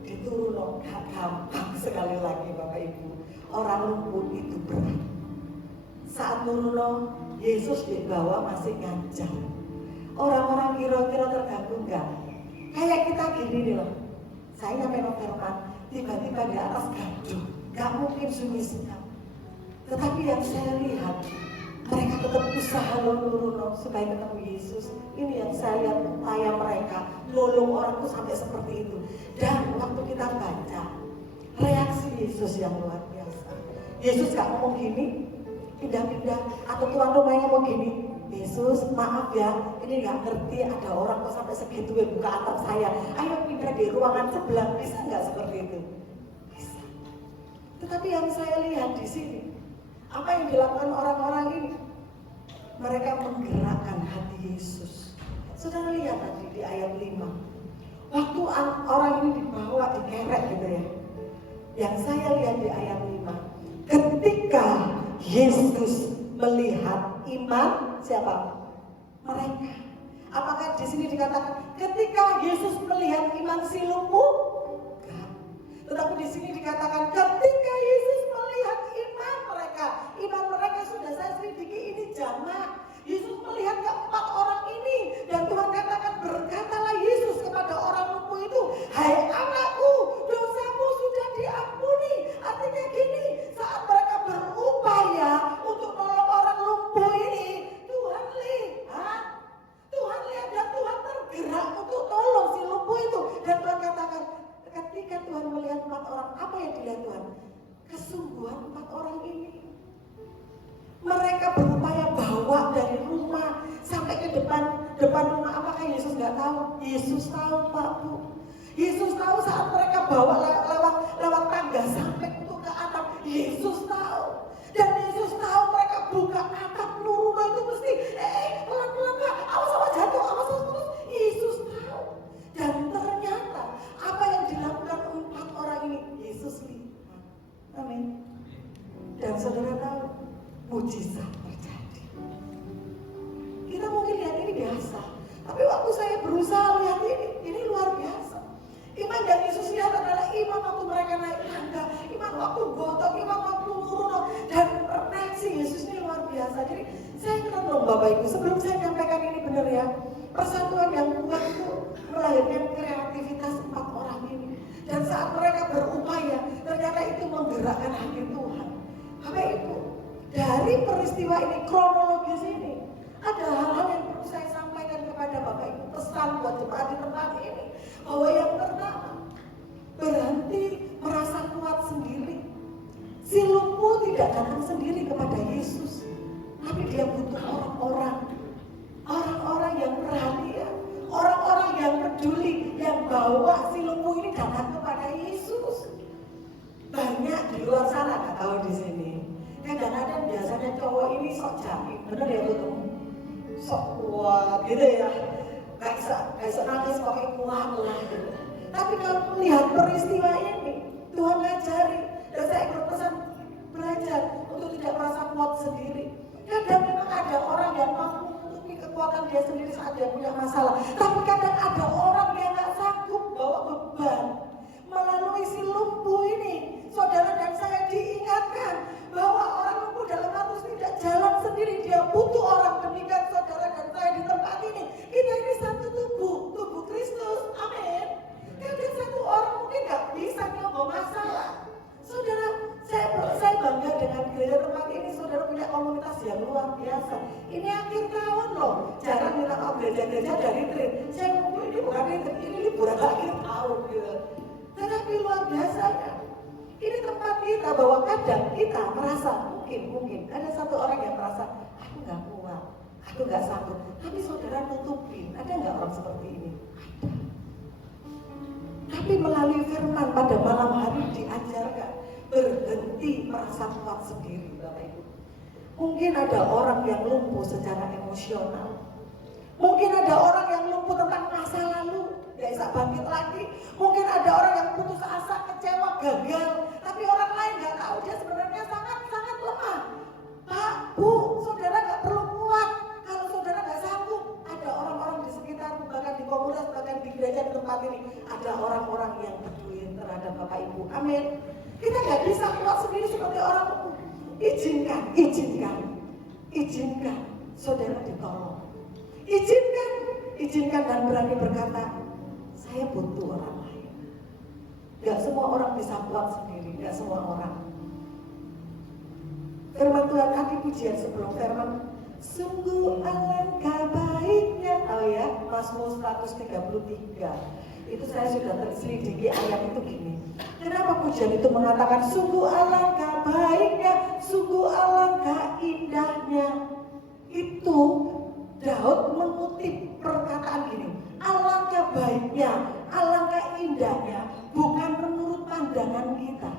diturun, gak gampang sekali lagi Bapak Ibu. Orang lumpuh itu berat. Saat turun, Yesus dibawa masih ngajar. Orang-orang kira-kira terganggu enggak? Kayak kita gini nih loh. Saya nyampe firman, tiba-tiba di atas gaduh. Gak mungkin sunyi senyap. Tetapi yang saya lihat, mereka tetap usaha turun supaya ketemu Yesus. Ini yang saya lihat upaya mereka, nolong orang itu sampai seperti itu. Dan waktu kita baca, reaksi Yesus yang luar biasa. Yesus gak ngomong gini, pindah-pindah, atau tuan rumahnya mau gini, Yesus maaf ya, ini gak ngerti ada orang kok sampai segitu buka atap saya, ayo pindah di ruangan sebelah, bisa gak seperti itu? Bisa. Tetapi yang saya lihat di sini, apa yang dilakukan orang-orang ini, mereka menggerakkan hati Yesus. Saudara lihat tadi di ayat 5, waktu orang ini dibawa, dikerek gitu ya, yang saya lihat di ayat 5, ketika Yesus melihat iman siapa? Mereka. Apakah di sini dikatakan ketika Yesus melihat iman si lumpuh? Enggak. Tetapi di sini dikatakan ketika Yesus melihat iman mereka sudah saya selidiki ini jamak. Yesus melihat keempat orang ini dan Tuhan katakan, berkatalah Yesus kepada orang lumpuh itu, hai anakku, dosamu sudah diampuni. Artinya gini, saat mereka berupaya untuk menolong orang lumpuh ini, Tuhan lihat dan Tuhan tergerak untuk tolong si lumpuh itu. Dan Tuhan katakan, ketika Tuhan melihat 4 orang, apa yang dilihat Tuhan? Kesungguhan 4 orang ini. Mereka berupaya bawa dari rumah sampai ke depan rumah. Apakah Yesus nggak tahu? Yesus tahu, Pak Bu. Yesus tahu saat mereka bawa lewat tangga sampai untuk ke atap. Yesus tahu. Dan Yesus tahu mereka buka atap rumah itu mesti pelan-pelan Pak. Awas jatuh, awas putus. Yesus tahu. Dan ternyata apa yang dilakukan 4 orang ini Yesus lihat. Amin. Dan saudara tahu, mujizat terjadi. Kita mungkin lihat ini biasa, tapi waktu saya berusaha lihat ini luar biasa. Iman yang Yesus lihat adalah iman waktu mereka naik tangga, iman waktu gotong, iman waktu turun, dan reaksi Yesus ini luar biasa. Jadi saya kira dong Bapak Ibu, sebelum saya menyampaikan ini benar ya, persatuan yang kuat itu melahirkan kreativitas 4 orang ini. Dan saat mereka berupaya, ternyata itu menggerakkan hati Tuhan. Bapak Ibu, dari peristiwa ini, kronologis ini, ada hal-hal yang perlu saya sampaikan kepada Bapak Ibu, pesan buat jemaat di tempat ini, bahwa yang pertama, berhenti merasa kuat sendiri. Si lumpuh tidak datang sendiri kepada Yesus, tapi dia butuh orang-orang yang perhatian, orang-orang yang peduli, yang bawa si lumpuh ini datang kepada Yesus. Banyak di luar sana, nggak tahu di sini. Kadang-kadang biasanya cowok ini sok jaim, bener ya betul, sok kuat gitu ya, nggak bisa nangis pakai kuat lah gitu. Tapi kalau melihat peristiwa ini, Tuhan ngajari, dan saya berpesan belajar untuk tidak merasa kuat sendiri. Kadang memang ada orang yang mampu menutupi kekuatan dia sendiri saat dia punya masalah, tapi kadang ada orang yang nggak sanggup bawa beban. Melalui si lumpuh ini, saudara dan saya diingatkan bahwa orang lumpuh dalam arus tidak jalan sendiri, dia butuh orang. Demikian saudara dan saya di tempat ini, kita ini satu tubuh Kristus, amin. Kadang satu orang mungkin nggak bisa nyobong masalah. Saudara, saya bangga dengan gereja tempat ini, saudara punya komunitas yang luar biasa. Ini akhir tahun loh, jarang kita tahu gereja-gereja dari retreat. Saya ngomong ini bukan retreat, ini liburan akhir tahun gitu. Tetapi luar biasa kan? Ini tempat kita, bahwa kadang kita merasa mungkin ada satu orang yang merasa aku nggak kuat, aku nggak sanggup. Tapi saudara nutupin, ada nggak orang seperti ini? Ada. Tapi melalui firman pada malam hari diajarkan berhenti merasa kuat sendiri, Bapak Ibu. Mungkin ada orang yang lumpuh secara emosional. Mungkin ada orang yang lumpuh tentang masa lalu, gak bisa bangkit lagi. Mungkin ada orang yang putus asa, kecewa, gagal. Tapi orang lain gak tahu dia sebenarnya sangat lemah. Pak, Bu, saudara gak perlu kuat. Kalau saudara gak sanggup, ada orang-orang di sekitar, bahkan di komunitas, bahkan di gereja di tempat ini, ada orang-orang yang peduli terhadap Bapak Ibu. Amin. Kita gak bisa kuat sendiri seperti orang lumpuh. Izinkan saudara ditolong. Izinkan dan berani berkata, saya butuh orang lain. Gak semua orang bisa kuat sendiri, gak semua orang. Firman Tuhan tadi pujian sebelum firman, sungguh alangkah baiknya. Oh ya, Mazmur 133. Itu saya sudah terselidiki ayat itu gini. Kenapa pujian itu mengatakan sungguh alangkah baiknya, sungguh alangkah indahnya? Itu Daud mengutip perkataan gini, alangkah baiknya, alangkah indahnya, bukan menurut pandangan kita.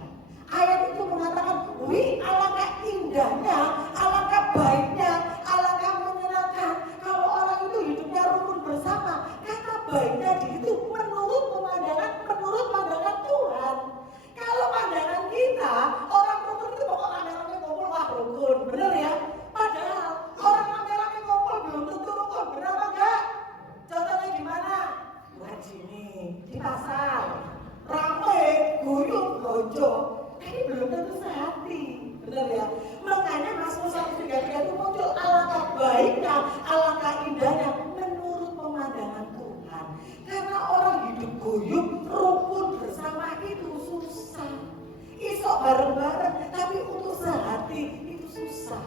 Ayat itu mengatakan, wih alangkah indahnya, alangkah baiknya, alangkah menyenangkan kalau orang itu hidupnya rukun bersama. Kata baiknya di situ menurut pandangan Tuhan. Kalau pandangan kita, orang rukun itu pokoknya rame-rame kumpul, wah rukun, bener ya? Padahal orang rame-rame kumpul belum tentu rukun, benar apa enggak? tapi untuk sehati itu susah.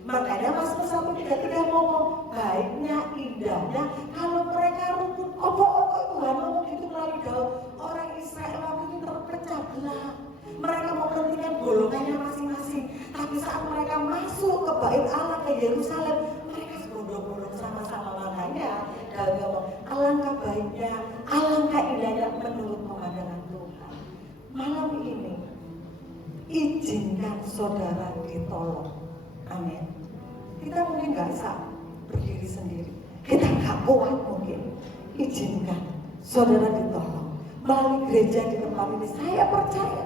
Makanya Mazmur 133 ngomong, baiknya, indahnya kalau mereka rukun. Apa Tuhan ngomong itu melalui Daud. Orang Israel waktu itu terpecah belah. Mereka mementingkan golongannya masing-masing. Tapi saat mereka masuk ke Bait Allah, ke Yerusalem, mereka berbondong-bondong sama-sama. Makanya Daud ngomong, alangkah baiknya, alangkah indahnya menurut pemandangan Tuhan. Malam ini izinkan saudara ditolong. Amin. Kita mungkin gak bisa berdiri sendiri. Kita gak kuat mungkin. Izinkan saudara ditolong. Melalui gereja di tempat ini, saya percaya.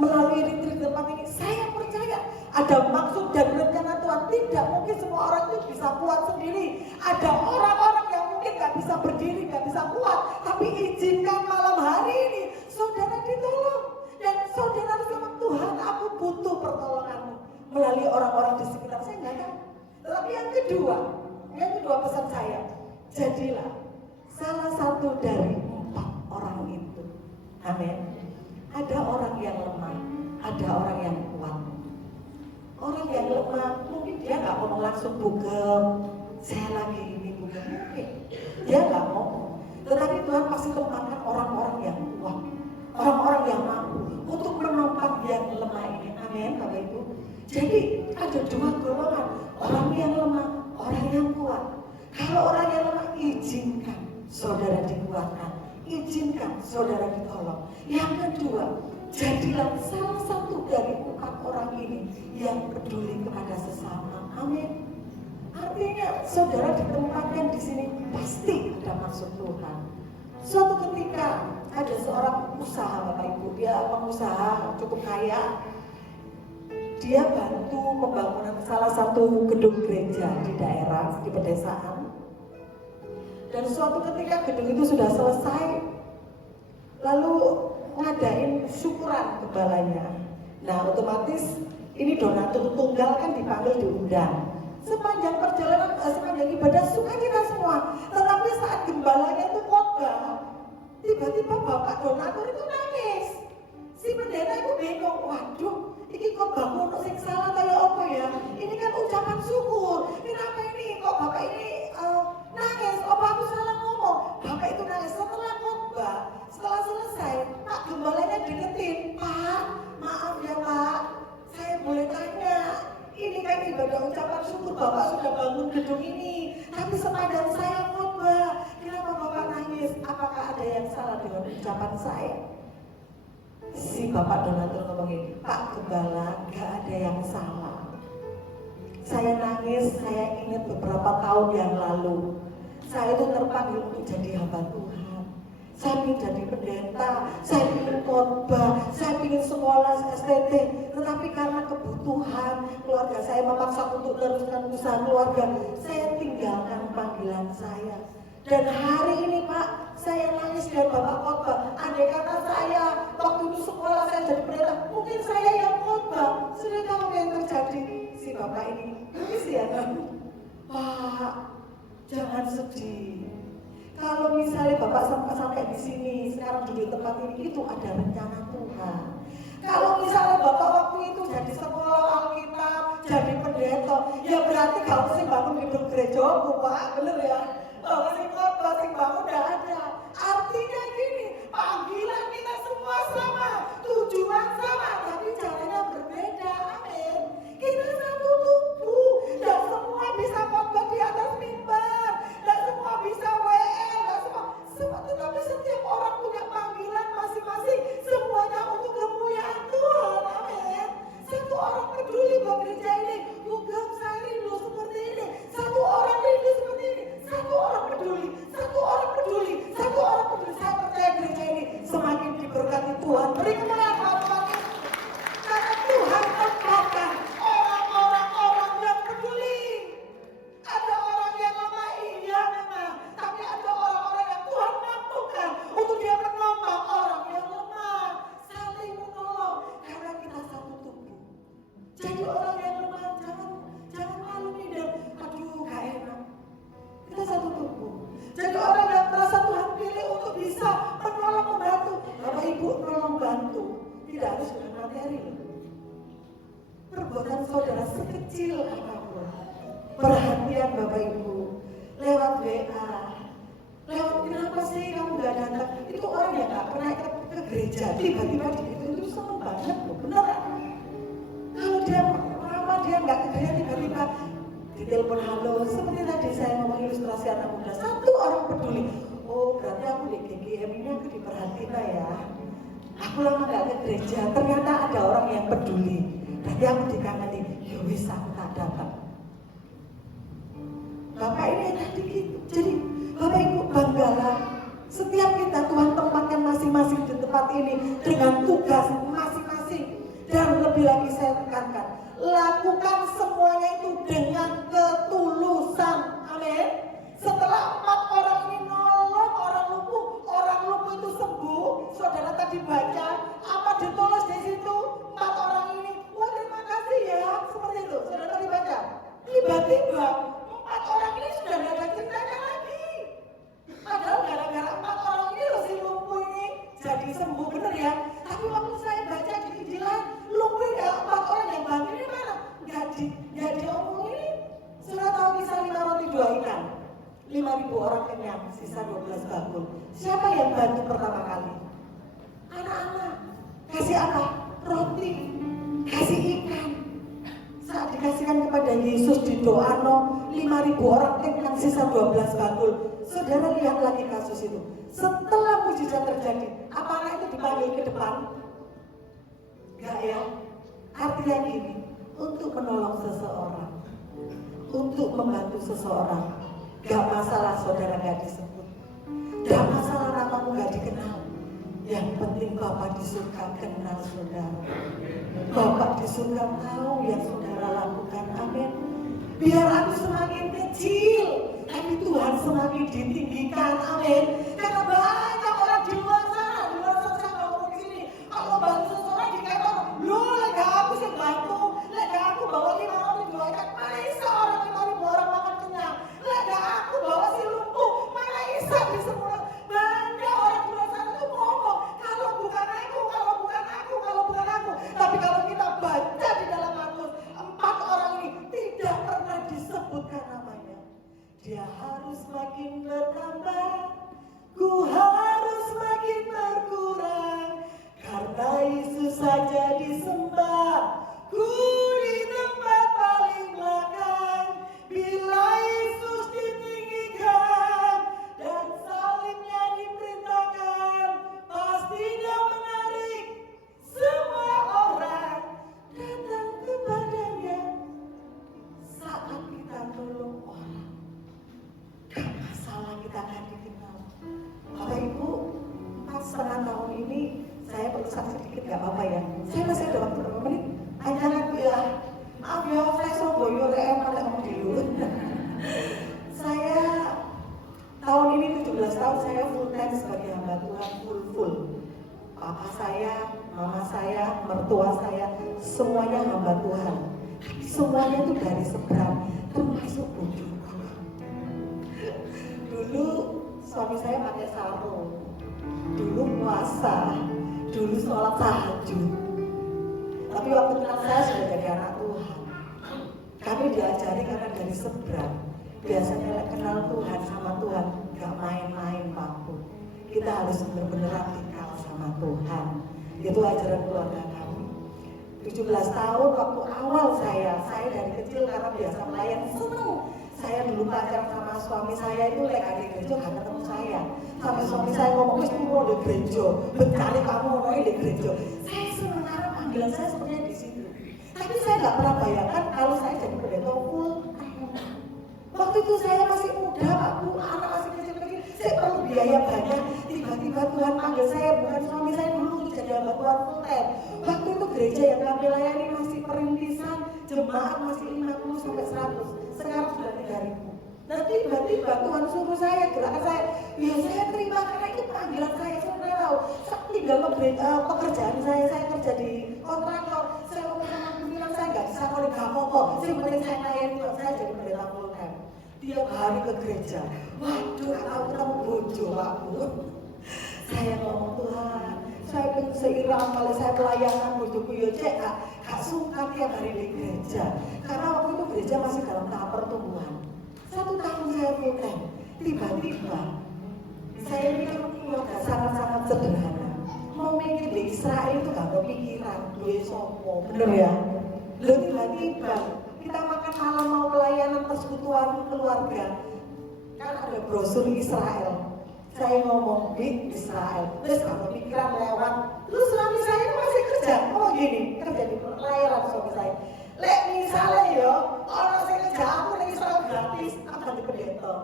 Melalui retreat di tempat ini, saya percaya. Ada maksud dan rencana Tuhan. Tidak mungkin semua orang itu bisa kuat sendiri. Ada orang-orang yang mungkin gak bisa berdiri, gak bisa kuat. Tapi izinkan malam hari ini, saudara ditolong. Dan saudara bilang, Tuhan, aku butuh pertolonganmu. Melalui orang-orang di sekitar saya, nggak tahu. Tetapi yang kedua pesan saya, jadilah salah satu dari 4 orang itu. Amin. Ada orang yang lemah, ada orang yang kuat. Orang yang lemah mungkin dia nggak ngomong langsung bugem, saya lagi ini bugem, mungkin dia nggak ngomong. Tetapi Tuhan pasti tempatkan orang-orang yang kuat, orang-orang yang mampu untuk menopang yang lemah ini. Amin, Bapak Ibu. Jadi ada 2 golongan, orang yang lemah, orang yang kuat. Kalau orang yang lemah, izinkan saudara dikuatkan, izinkan saudara ditolong. Yang kedua, jadilah salah satu dari 4 orang ini yang peduli kepada sesama. Amin. Artinya saudara ditempatkan di sini pasti ada maksud Tuhan. Suatu ketika ada seorang usaha, Bapak Ibu, dia pengusaha cukup kaya. Dia bantu pembangunan salah satu gedung gereja di daerah, di pedesaan. Dan suatu ketika gedung itu sudah selesai, lalu ngadain syukuran gembalanya. Nah, otomatis ini donatur tunggal kan dipanggil diundang. Sepanjang perjalanan, sepanjang ibadah sukacita semua. Tetapi saat gembalanya itu khotbah, tiba-tiba bapak donatur itu nangis. Si pendeta itu bingung, waduh, ini kok bangun sing salah kayak apa ya? Ini kan ucapan syukur. Kenapa ini kok bapak ini nangis? Apa aku salah ngomong? Bapak itu nangis setelah khotbah, setelah selesai. Pak gembalanya deketin, Pak, maaf ya Pak, saya boleh tanya. Ini kan ibadah ucapan syukur, bapak sudah bangun gedung ini. Tapi sepanjang saya khotbah, kenapa bapak nangis? Apakah ada yang salah dengan ucapan saya? Si bapak donatur ngomong gini, Pak Gembala, gak ada yang salah. Saya nangis, saya ingat beberapa tahun yang lalu. Saya itu terpanggil untuk jadi hamba Tuhan. Saya ingin jadi pendeta, saya ingin khotbah, saya ingin sekolah STT. Tetapi karena kebutuhan keluarga saya memaksa untuk meneruskan usaha keluarga, saya tinggalkan panggilan saya. Dan hari ini Pak, saya nangis dan bapak khotbah. Andai kata saya waktu itu sekolah saya jadi pendeta, mungkin saya yang khotbah. Sudah tahu yang terjadi. Si bapak ini nangis ya kan? Pak, jangan sedih. Kalau misalnya bapak sampai di sini, sekarang di tempat ini, itu ada rencana Tuhan. Kalau misalnya bapak waktu itu jadi sekolah Alkitab, jadi pendeta, ya berarti kalau sih bangun gedung gereja, Pak, bener ya? Sing khotbah, sing bangun udah ada. Artinya gini, panggilan kita semua sama, tujuan sama, tapi caranya berbeda. Amin. Kita satu tubuh, dan semua bisa khotbah di atas mimbar, dan semua bisa WL, dan semua, tetapi setiap orang punya panggilan masing-masing, semuanya untuk kemuliaan Tuhan. Amin. Satu orang peduli buat gereja ini, bukan saya rindu seperti ini. Satu orang rindu seperti ini. Satu orang peduli, satu orang peduli, satu orang peduli. Saya percaya gereja ini semakin diberkati Tuhan. Beri kemuliaan Tuhan. Karena Tuhan tempatkan orang-orang yang peduli. Ada orang yang lemah, iya memang. Tapi ada orang-orang yang Tuhan mampukan untuk dia menolong orang yang lemah. Saling menolong. Karena kita satu tubuh. Jadi orang yang lemah jangan malu nih dan aduh gak enak. Kita satu tubuh. Jadi orang yang merasa Tuhan pilih untuk bisa menolong, membantu. Bapak Ibu menolong bantu. Tidak harus dengan materi. buatan saudara sekecil apapun. Perhatian Bapak Ibu, lewat WA, lewat kenapa sih kamu gak datang? Itu orang yang gak pernah ke gereja, tiba-tiba itu seneng banget loh, bener kan? Kalau dia lama dia gak ke gereja, tiba-tiba ditelepon halo, seperti tadi saya ngomong ilustrasi anak muda, satu orang peduli. Oh berarti aku di GGM ini aku diperhatiin lah ya. Aku lama gak ke gereja, ternyata ada orang yang peduli. Berarti aku dikangani, ya wis aku tak datang. Bapak ini tadi gitu. Jadi Bapak Ibu banggalah. Setiap kita Tuhan tempatkan masing-masing di tempat ini dengan tugas masing-masing. Dan lebih lagi saya tekankan, lakukan semuanya itu dengan ketulusan. Amin. Setelah 4 orang ini nolong orang lumpuh itu sembuh. Saudara tadi baca apa ditulis di situ? 4 orang ini, wah terima kasih ya, seperti itu. Saudara tadi baca. Tiba-tiba 4 orang ini sudah tidak ada ceritanya lagi. Padahal gara-gara 4 orang ini loh si lumpuh ini jadi sembuh, bener ya. Tapi waktu saya baca di Injilan, lumpuh ini 4 orang yang bangun ini mana? Gak diomongin. Saudara tahu kisah 5 roti 2 ikan. 5.000 orang kenyang, sisa 12 bakul. Siapa yang bantu pertama kali? Anak-anak. Kasih apa? Roti. Kasih ikan. Saat dikasihkan kepada Yesus di doano, 5.000 orang kenyang, sisa 12 bakul. Saudara lihat lagi kasus itu. Setelah mujizat terjadi, apa anak itu dipanggil ke depan? Enggak ya. Artinya gini, untuk menolong seseorang, untuk membantu seseorang, gak masalah saudara gak disebut, gak masalah namamu gak dikenal. Yang penting Bapak di surga kenal saudara. Bapak di surga tahu yang saudara lakukan. Amin. Biar aku semakin kecil, tapi Tuhan semakin ditinggikan. Amin. Karena banyak orang di luar sana ngomong di sini. Kalau bantu seseorang dikatakan, loh lega aku sih bantu, lega aku bawa 5 orang dijualkan. Mana bisa orang 5.000 orang makan kenyang? Lega aku bawa si lumpuh, mana bisa disembuhkan? Banyak orang di luar sana tuh ngomong, kalau bukan aku. Tapi kalau kita baca di dalam Markus, 4 orang ini tidak pernah disebutkan namanya. Dia harus makin bertambah, ku harus makin berkurang, karena Yesus saja disembah, ku di tempat paling belakang. Bila Yesus ditinggikan dan salibnya diperintahkan, pastinya menarik semua orang datang kepadanya. Saat kita nolong orang, gak masalah kita akan dikenal. Bapak Ibu, 4,5 tahun ini saya berusaha sedikit, gak apa-apa ya. Saya masih ada waktu berapa menit? Jangan ya, maaf ya, saya Surabaya, ada ngomong di luar. Saya tahun ini 17 tahun saya full time sebagai hamba Tuhan, full. Papa saya, mama saya, mertua saya, semuanya hamba Tuhan. Tapi semuanya itu dari seberang, termasuk bodoh. Dulu suami saya pakai sarung, dulu puasa, dulu sholat tahajud. Tapi waktu kenal saya sudah jadi anak Tuhan. Kami diajari karena dari seberang. Biasanya kenal Tuhan sama Tuhan gak main-main Pak. Kita harus benar-benar radikal sama Tuhan. Itu ajaran keluarga kami. 17 tahun waktu awal saya dari kecil karena biasa melayani seneng. Saya dulu pacaran sama suami saya itu lagi di gereja gak ketemu saya. Sampai suami saya ngomong, wis mau di gereja, bencari kamu mau di gereja. Saya seneng karena panggilan saya sebenarnya di situ. Tapi saya gak pernah bayangkan kalau saya jadi pendeta full. Waktu itu saya masih muda, Pak Bu, anak masih kecil-kecil, saya perlu biaya banyak. Tiba-tiba Tuhan panggil saya, bukan suami saya dulu untuk jadi hamba Tuhan full time. Waktu itu gereja yang kami layani masih perintisan, jemaat masih 50 sampai 100. Sekarang sudah 3.000. Nah tiba-tiba Tuhan suruh saya, gerakan saya, ya saya terima karena itu panggilan saya tahu. Saya tinggal pekerjaan saya kerja di kontraktor, saya ngomong sama pimpinan saya nggak bisa kalau nggak apa-apa. Saya penting saya layani Tuhan, saya jadi pendeta full time. Tiap hari ke gereja, waduh tahu ketemu bojo Pak Bu. Saya ngomong Tuhan, saya pengen seirama kalau saya pelayanan bojoku ya cek gak sungkan tiap hari di gereja. Karena waktu itu gereja masih dalam tahap pertumbuhan. 1 tahun saya full time, tiba-tiba saya ini kan keluarga sangat-sangat sederhana. Mau mikir di Israel itu gak kepikiran, duwe sopo, bener ya? Lalu tiba-tiba kita makan malam mau pelayanan persekutuan keluarga, kan ada brosur Israel. Saya ngomong di Israel, terus gak kepikiran lewat. Terus suami saya masih kerja, gini, kerja di pelayanan suami saya. Lek misalnya ya, orang saya kerja aku di Israel gratis, akan di pendeta.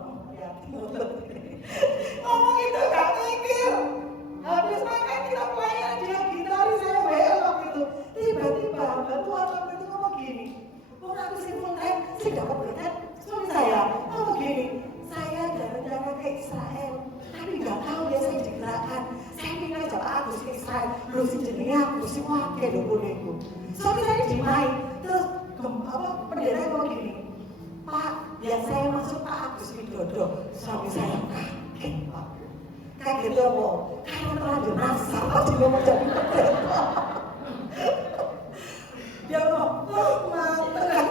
Ngomong itu gak mikir. Habis makan kita pelayanan dia gitaris saya WL waktu itu. Tiba-tiba bantuan waktu itu ngomong gini. Aku simpul saya dapat berkat suami saya. Ngomong gini, saya ada rencana ke Israel. Tapi nggak tahu dia saya digerakkan. Saya ingin ajak Agus ke Israel. Belum si jenenge Agus si wakil itu. Suami saya dimain. Terus pendeta ngomong gini. Pak, yang saya maksud Pak Agus Widodo. Suami saya kaget Pak. Kaget apa? Karena terlanjur nasar. Pasti ngomong jadi pendeta. Dia ngomong, mantap.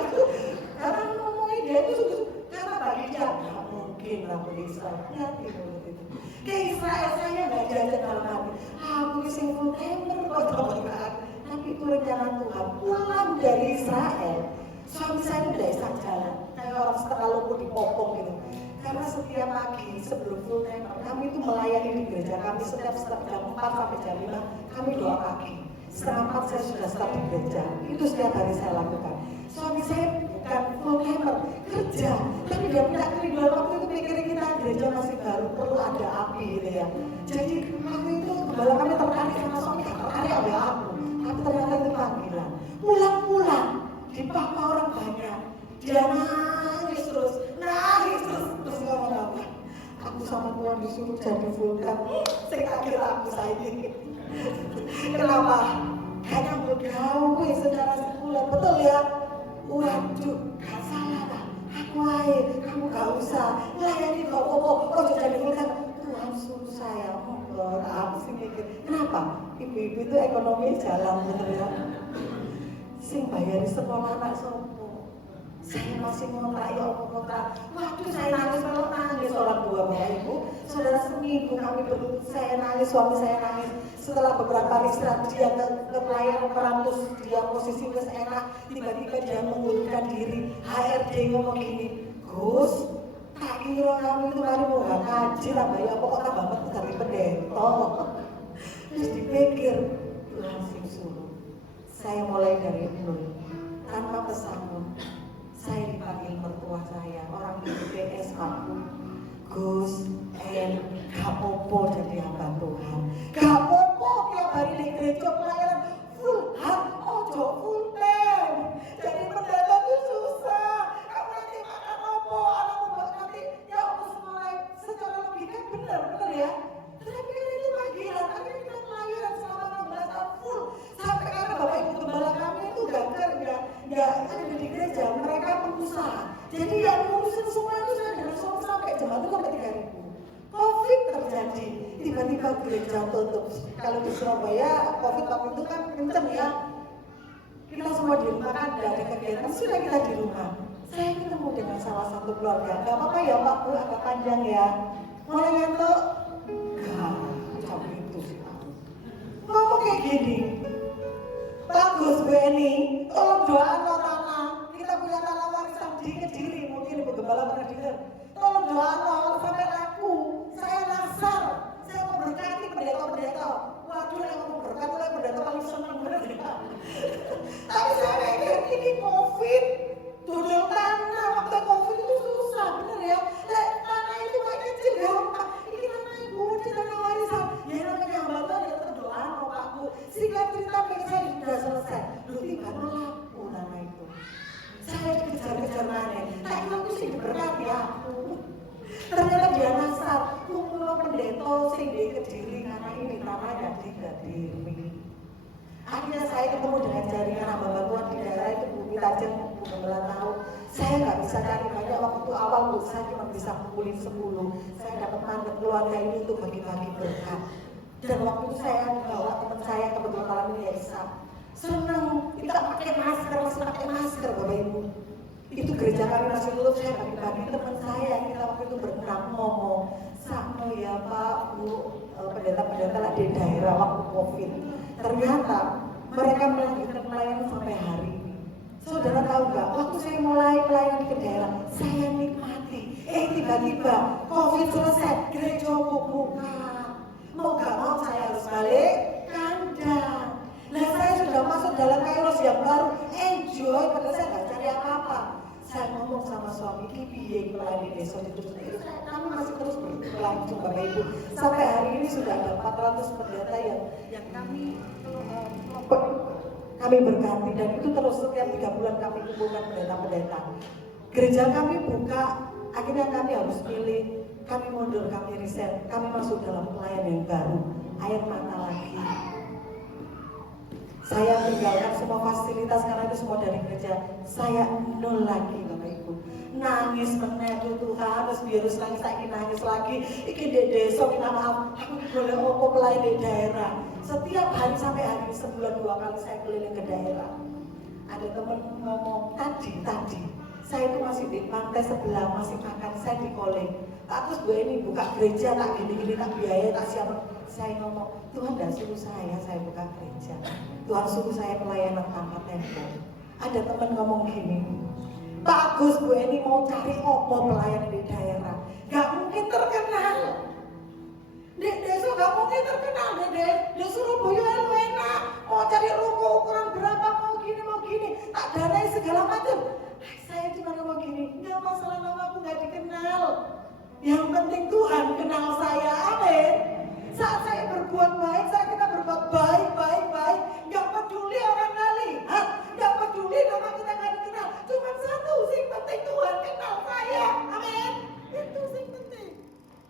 Karena ngomongin dia itu sungguh-sungguh. Karena bagi dia nggak mungkin lah ke Israel. Hati mulut itu. Ke Israel saya nggak jajan dalam hati. Aku sing full timer kok teman-teman. Tapi itu rencana Tuhan. Pulang dari Israel, suami saya udah isak jalan. Kayak orang setengah lumpuh dipopong gitu. Karena setiap pagi sebelum full timer, kami itu melayani di gereja kami setiap jam 4 sampai jam 5 kami doa pagi. Setengah 4 saya sudah start di gereja. Itu setiap hari saya lakukan. Suami saya bukan full timer, kerja. Tapi dia punya kerinduan waktu itu pikirin kita gereja masih baru, perlu ada api gitu ya. Jadi waktu itu gembala kami tertarik sama suami, tertarik sama aku. Tapi ternyata itu panggilan. Pulang-pulang, dipapa orang banyak. Dia nangis terus ngomong apa? Aku sama Tuhan disuruh jadi full time. Saya kira aku saya ini. Kenapa? Karena bergaul gue secara sekuler, betul ya? Waduh, gak salah Pak. Aku aja, kamu gak usah layani kok jadi full time. Tuhan suruh saya, aku sih mikir. Kenapa? Ibu-ibu itu ekonomi jalan, betul ya? Sing bayari sekolah anak sopo. Saya masih ngontrak ya kontrak. Waduh, saya nangis orang tua bapak ibu. Saudara seminggu kami berdua, saya nangis, suami saya nangis. Setelah beberapa hari istirahat dia ke pelayanan perantus, dia posisi wes enak. Tiba-tiba dia mengundurkan diri. HRD ngomong gini, Gus, tak kira kamu itu kali mau gak kaji lah bayar pokok tambah betul dari pendeta. Terus dipikir, Tuhan sing suruh. Saya mulai dari nol, tanpa pesangon. Saya dipanggil mertua saya, orang di BPS aku. Gus, gak popo jadi hamba Tuhan. Gak popo tiap hari di gereja pelayanan full hard, ojo full time. Jadi pendeta itu susah. Kamu nanti makan apa, anakmu nanti ya aku sekolah secara logika benar ya. Tetapi kan itu panggilan, akhirnya kita pelayanan selama 16 tahun full. Sampai karena bapak ibu gembala kami itu nggak ada di gereja, mereka pengusaha. Jadi yang ngurusin semua itu saya dengan suami sampai jemaat itu sampai 3.000. Covid terjadi, tiba-tiba gereja tutup. Kalau di Surabaya, Covid waktu itu kan kenceng ya. Kita semua di rumah kan, nggak ada kegiatan, sudah kita di rumah. Saya ketemu dengan salah satu keluarga. Nggak apa-apa ya Pak Bu, agak panjang ya. Mulai ngantuk? Nggak, jam itu sih Pak. Ngomong kayak gini. Bagus Bu Eni, tolong doakan tanah. Kita punya tanah warisan di Kediri, mungkin Ibu Gembala pernah dengar. Tolong doakan sampai laku. Saya nasar, saya mau berkati pendeta-pendeta. Waduh, yang mau berkati oleh pendeta paling senang bener ya. Tapi saya pikir ini COVID, duduk tanah waktu COVID itu susah, bener ya. Tanah itu kayak kecil gampang. Ini tanah ibu, ini tanah warisan. Ya namanya hamba Tuhan ya terdoa, Pak Bu. Singkat cerita saya sudah selesai. Lu tiba-tiba laku tanah itu. Saya dikejar-kejar mana? Tak aku sih diberkati aku. Ternyata dia nasar, kumpul pendeta sing di Kediri karena ini tanahnya di Kediri. Akhirnya saya ketemu dengan jaringan hamba bantuan di daerah itu Bu Mitajen, Bu Gembala tahu. Saya nggak bisa cari banyak waktu awal Bu, saya cuma bisa kumpulin 10. Saya dapat mandat keluarga ini untuk bagi-bagi berkat. Dan waktu itu saya bawa teman saya kebetulan malam ini ya Isa. senang, kita pakai masker, masih pakai masker Bapak Ibu. Itu gereja kami masih tutup, saya bagi-bagi teman saya, kita waktu itu berenam ngomong, sama ya Pak, Bu, pendeta-pendeta lah di daerah waktu COVID. Ternyata mereka melanjutkan pelayanan sampai hari ini. Saudara tahu nggak, waktu saya mulai pelayanan ke daerah, saya nikmati. Tiba-tiba COVID selesai, gereja buka. Mau gak mau saya harus balik kandang. Nah saya sudah masuk dalam kairos yang baru, enjoy, padahal saya nggak cari apa-apa. Saya ngomong sama suami, piye pelayanan di desa itu, kami masih terus berlangsung Bapak Ibu. Sampai hari ini sudah ada 400 pendeta yang kami berkati, dan itu terus setiap 3 bulan kami kumpulkan pendeta-pendeta. Gereja kami buka, akhirnya kami harus pilih, kami mundur, kami riset, kami masuk dalam pelayanan yang baru, air mata lagi. Saya tinggalkan semua fasilitas karena itu semua dari gereja. Saya nol lagi Bapak Ibu. Nangis menetu Tuhan, terus biar nangis lagi, nangis lagi. Iki di desa minta maaf, aku boleh ngomong pelayan di daerah. Setiap hari sampai hari ini sebulan 2 kali saya keliling ke daerah. Ada teman ngomong tadi, saya itu masih di pantai sebelah, masih makan, saya di calling. Terus gue ini buka gereja, tak gini-gini, tak biaya, tak siapa. Saya ngomong, Tuhan gak suruh saya buka gereja. Tuhan suruh saya pelayanan tanpa tembok. Ada teman ngomong gini, Pak Gus, gue ini mau cari opo pelayanan di daerah. Gak mungkin terkenal. Di desa gak mungkin terkenal, di Surabaya lu enak. Mau cari ruko ukuran berapa, mau gini, tak danai segala macam. Saya cuma ngomong gini, gak masalah namaku gak dikenal. Yang penting Tuhan kenal saya, amin. Saat saya berbuat baik, saat kita berbuat baik, gak peduli orang lihat, gak peduli nama kita gak dikenal. Cuma satu sih penting, Tuhan kenal saya, amin. Itu sih penting.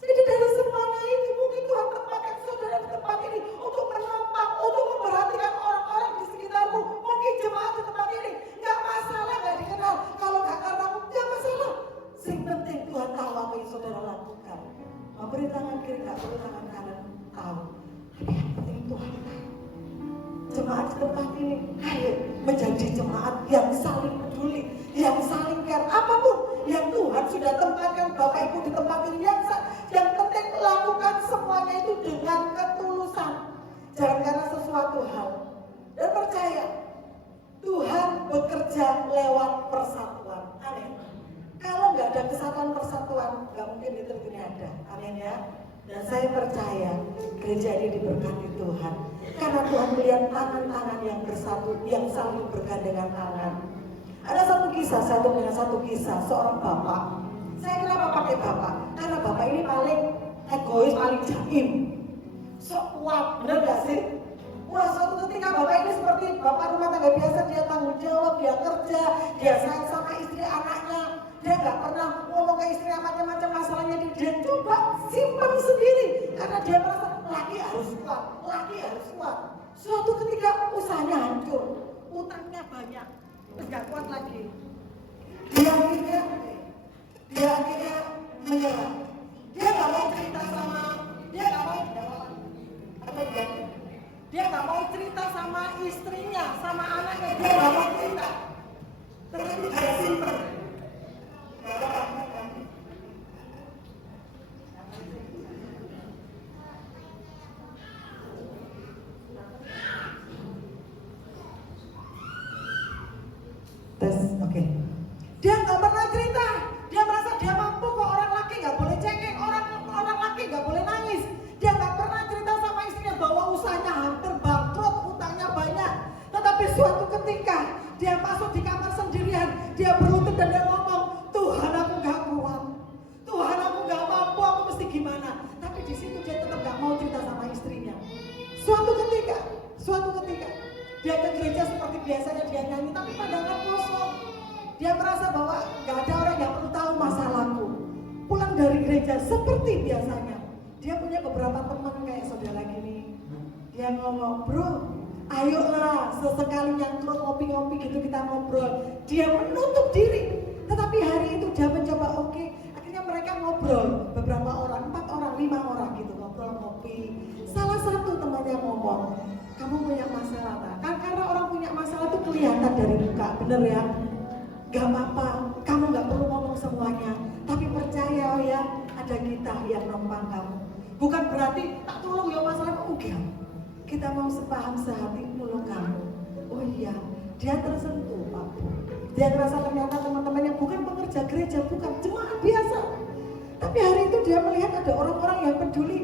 Jadi dari semuanya ini mungkin Tuhan tempatkan saudara di tempat ini untuk menopang, untuk memperhatikan orang-orang di sekitarmu. Mungkin jemaat di tempat ini gak masalah gak dikenal. Kalau gak karena gak masalah. Sing penting Tuhan tahu apa yang saudara lakukan. Memberi tangan kiri gak perlu tangan kanan tahu. Tapi yang penting Tuhan tahu. Jemaat di tempat ini ayo menjadi jemaat yang saling peduli, yang saling care. Apapun yang Tuhan sudah tempatkan Bapak Ibu di tempat ini, yang penting lakukan semuanya itu dengan ketulusan. Jangan karena sesuatu hal. Dan percaya Tuhan bekerja lewat persatuan. Amin. Kalau nggak ada kesatuan persatuan, nggak mungkin itu ada. Amin ya. Dan saya percaya gereja ini diberkati Tuhan. Karena Tuhan melihat tangan-tangan yang bersatu, yang saling bergandengan tangan. Ada satu kisah, seorang bapak. Saya kenapa pakai bapak? Karena bapak ini paling egois, paling jaim. Sok kuat, bener gak sih? Wah, suatu ketika bapak ini seperti bapak rumah tangga biasa, dia tanggung jawab, dia kerja, dia sayang sama istri anaknya. Dia gak pernah ngomong ke istri macam-macam masalahnya, dia coba simpan sendiri. Karena dia merasa laki harus kuat. Suatu ketika usahanya hancur, utangnya banyak, terus gak kuat lagi. Dia akhirnya menyerah. Dia gak mau cerita sama, dia gak mau cerita sama istrinya, sama anaknya, dia gak mau cerita. Tetapi dia simpan. Oke. Dia nggak pernah cerita. Dia merasa dia mampu kok, orang laki nggak boleh cengeng, orang laki nggak boleh nangis. Dia nggak pernah cerita sama istrinya bahwa usahanya hampir bangkrut, utangnya banyak. Tetapi suatu ketika dia masuk di kamar sendirian, dia berlutut dan dia ngomong, Tuhan aku nggak kuat, Tuhan aku nggak mampu, aku mesti gimana? Tapi di situ dia tetap nggak mau cerita sama istrinya. Suatu ketika dia ke gereja seperti biasanya dia nyanyi, tapi pandangan kosong. Dia merasa bahwa gak ada orang yang perlu tahu masalahku. Pulang dari gereja seperti biasanya, dia punya beberapa teman kayak saudara gini. Dia ngomong, bro, ayolah sesekali nyangkrut ngopi-ngopi gitu kita ngobrol. Dia menutup diri. Tetapi hari itu dia mencoba, oke. Akhirnya mereka ngobrol, beberapa orang, 4 orang, 5 orang gitu ngobrol. ngobrol, ngopi. Salah satu temannya ngomong, kamu punya masalah tak? Kan karena orang punya masalah itu kelihatan dari muka, bener ya? Gak apa-apa, kamu gak perlu ngomong semuanya. Tapi percaya ya, ada kita yang nopang kamu. Bukan berarti tak tolong ya masalah enggak. Kita mau sepaham sehati nolong kamu. Oh iya, dia tersentuh Pak. Dia ngerasa ternyata teman-temannya bukan pekerja gereja, bukan jemaat biasa. Tapi hari itu dia melihat ada orang-orang yang peduli,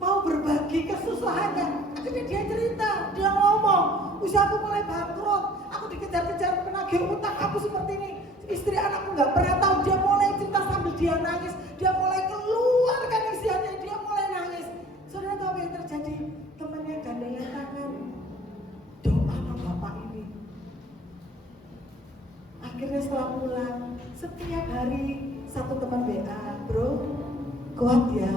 mau berbagi kesusahannya. Akhirnya dia cerita, dia ngomong, usahaku mulai bangkrut, aku dikejar-kejar penagih utang, aku seperti ini. Istri anakku nggak pernah tahu. Dia mulai cerita sambil dia nangis, dia mulai keluarkan isiannya, dia mulai nangis. Saudara tahu apa yang terjadi? Temannya gandengan tangan, doa sama bapak ini. Akhirnya setelah pulang, setiap hari satu teman WA, bro, kuat ya,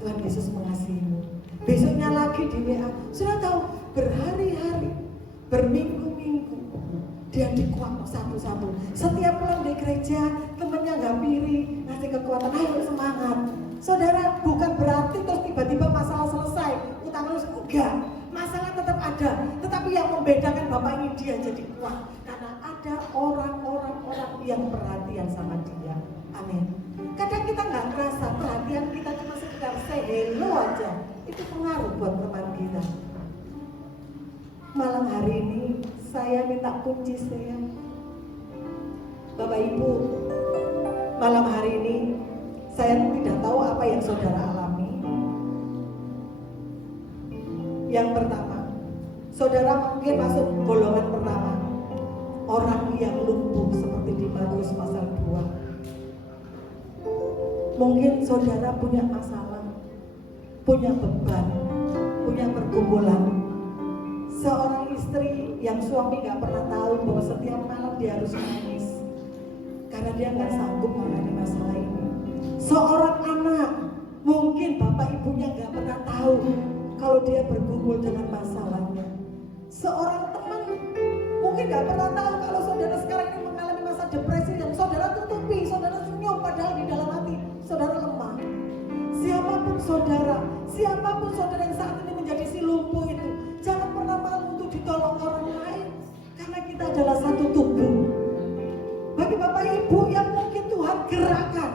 Tuhan Yesus mengasihimu. Besoknya lagi di WA, sudah tahu berhari-hari, berminggu-minggu, dia dikuat satu-satu. Setiap pulang di gereja, temennya nggak piri, ngasih kekuatan, ayo semangat. Saudara, bukan berarti terus tiba-tiba masalah selesai, utang terus enggak. Masalah tetap ada, tetapi yang membedakan bapak ini dia jadi kuat karena ada orang-orang yang perhatian sama dia. Amin. Kadang kita nggak merasa perhatian kita cuma sekedar say hello aja, itu pengaruh buat teman kita. Malam hari ini saya minta kunci saya. Bapak Ibu, malam hari ini saya tidak tahu apa yang saudara alami. Yang pertama, saudara mungkin masuk golongan pertama, orang yang lumpuh seperti di Matius pasal 2. Mungkin saudara punya masalah, punya beban, punya pergumulan. Seorang istri yang suami gak pernah tahu bahwa setiap malam dia harus nangis karena dia gak sanggup menangani masalah ini. Seorang anak, mungkin bapak ibunya gak pernah tahu kalau dia bergumul dengan masalahnya. Seorang teman mungkin gak pernah tahu kalau saudara sekarang ini mengalami masa depresi yang saudara tutupi, saudara senyum padahal di dalam hati saudara lemah. Siapapun saudara yang saat ini menjadi si lumpuh itu, jangan pernah malu untuk ditolong orang lain, karena kita adalah satu tubuh. Bagi bapak ibu yang mungkin Tuhan gerakkan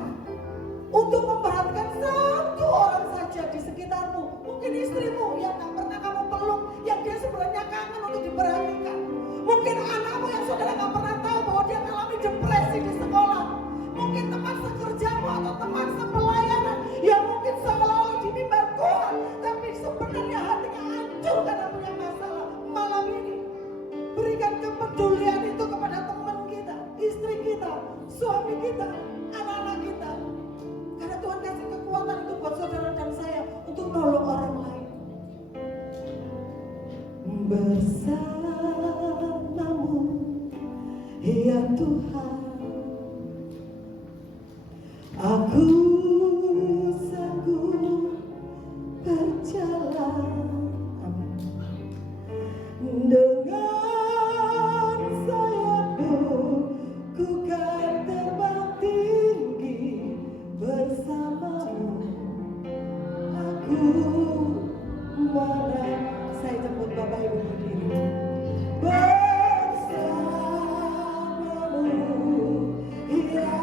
untuk memperhatikan satu orang saja di sekitarmu, mungkin istrimu yang tak pernah kamu peluk, yang dia sebenarnya kangen untuk diperhatikan. Mungkin anakmu yang saudara gak pernah tahu bahwa dia mengalami depresi di sekolah. Mungkin teman sekerjamu atau teman sepelayanan yang mungkin seolah-olah di mimbar Tuhan, tapi sebenarnya hatinya hancur karena punya masalah. Malam ini berikan kepedulian itu kepada teman kita, istri kita, suami kita, anak-anak kita. Karena Tuhan kasih kekuatan itu buat saudara dan saya untuk nolong orang lain. Bersamamu, ya Tuhan, aku sanggup berjalan. Amin. Dengan sayapmu ku kan terbang tinggi, bersamamu aku mana. Saya jemput Bapak Ibu berdiri. Bersamamu, ya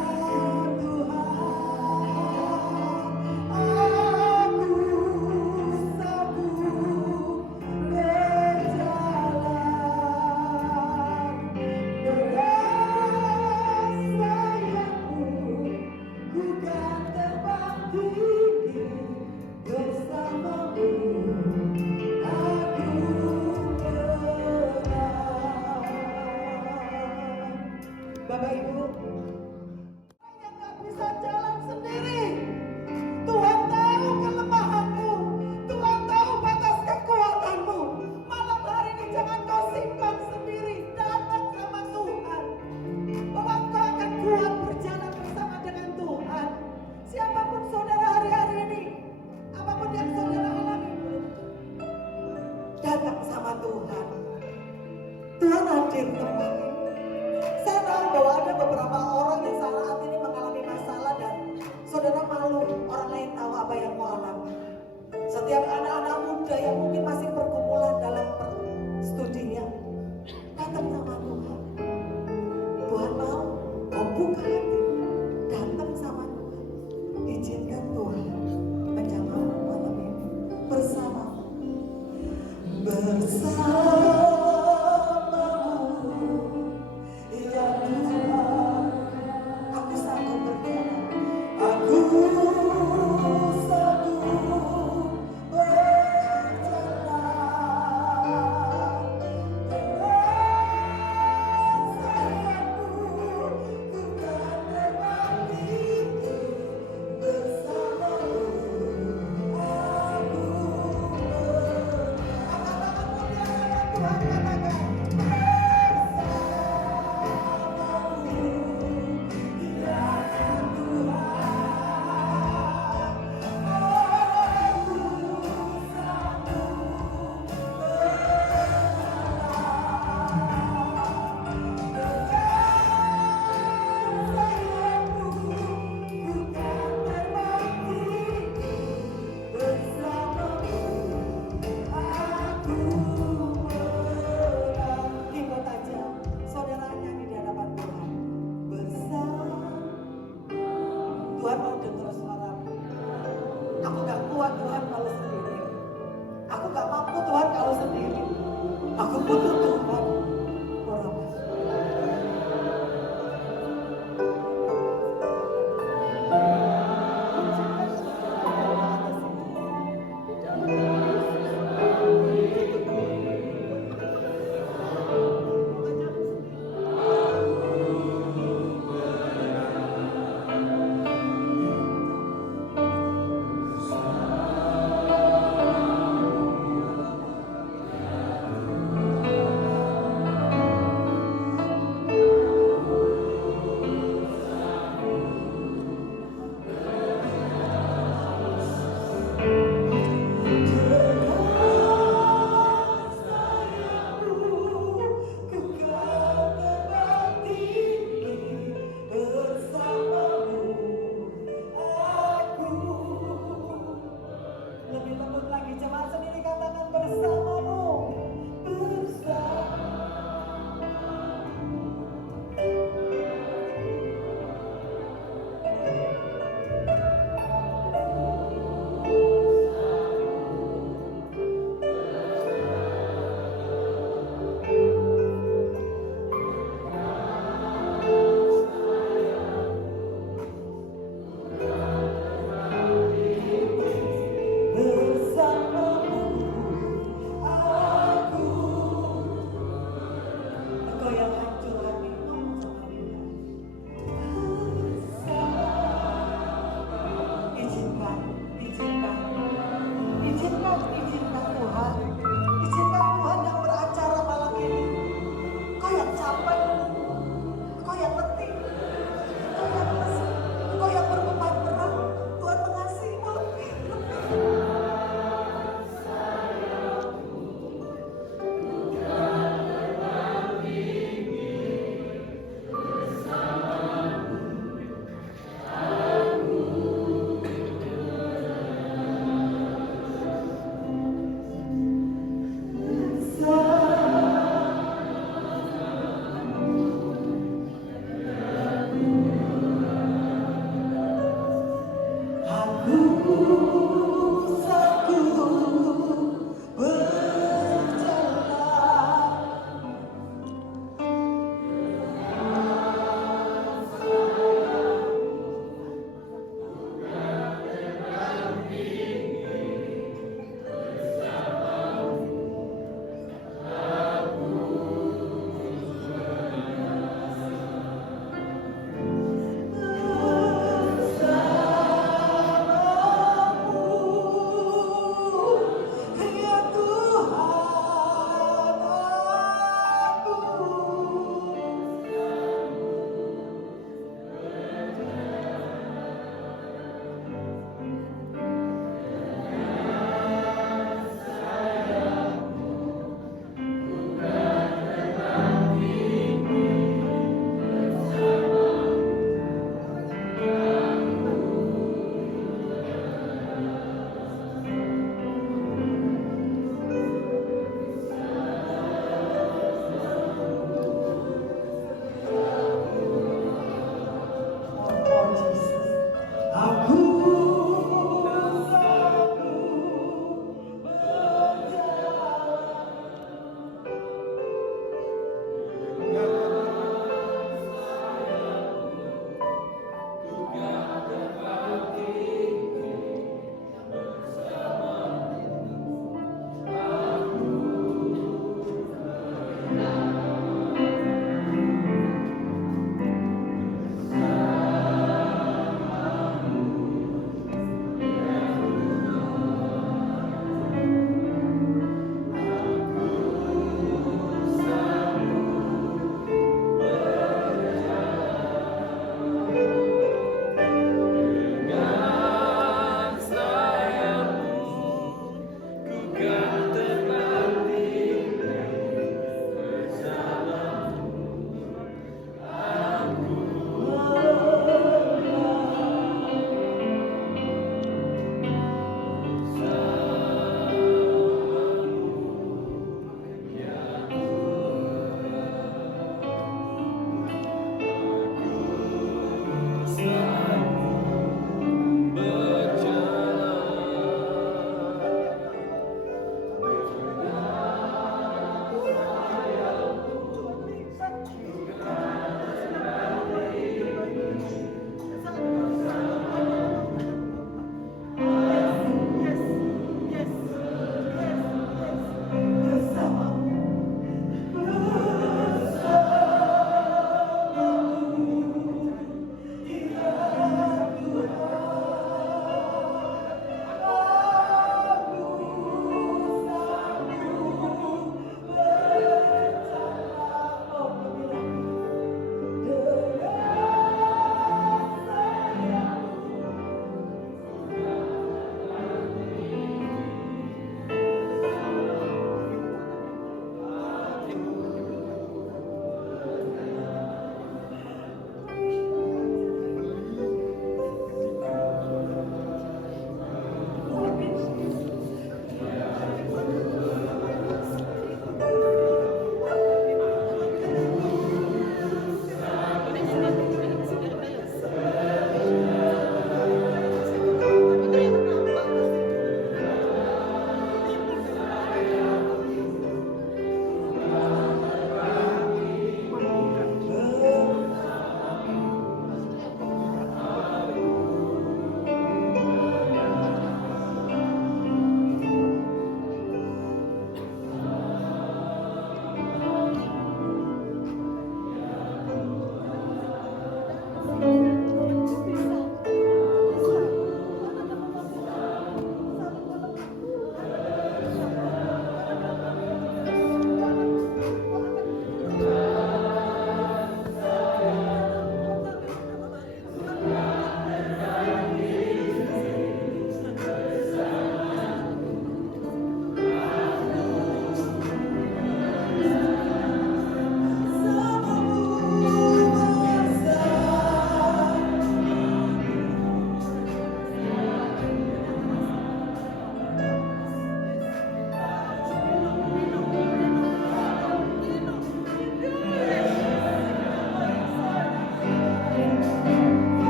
Bapak Ibu, yang gak bisa jalan sendiri, Tuhan tahu kelemahanmu, Tuhan tahu batas kekuatanmu. Malam hari ini jangan kau simpan sendiri, datang sama Tuhan, bahwa kau akan kuat berjalan bersama dengan Tuhan. Siapapun saudara hari-hari ini, apapun yang saudara alami, datang sama Tuhan. Tuhan hadir tempat ini. Saya tahu bahwa ada beberapa orang Tuhan mau kau buka hati, datang sama Tuhan, izinkan Tuhan menjamahmu malam ini bersamamu, ya Tuhan. Aku sanggup berjalan, aku sanggup berjalan dengan sayapmu.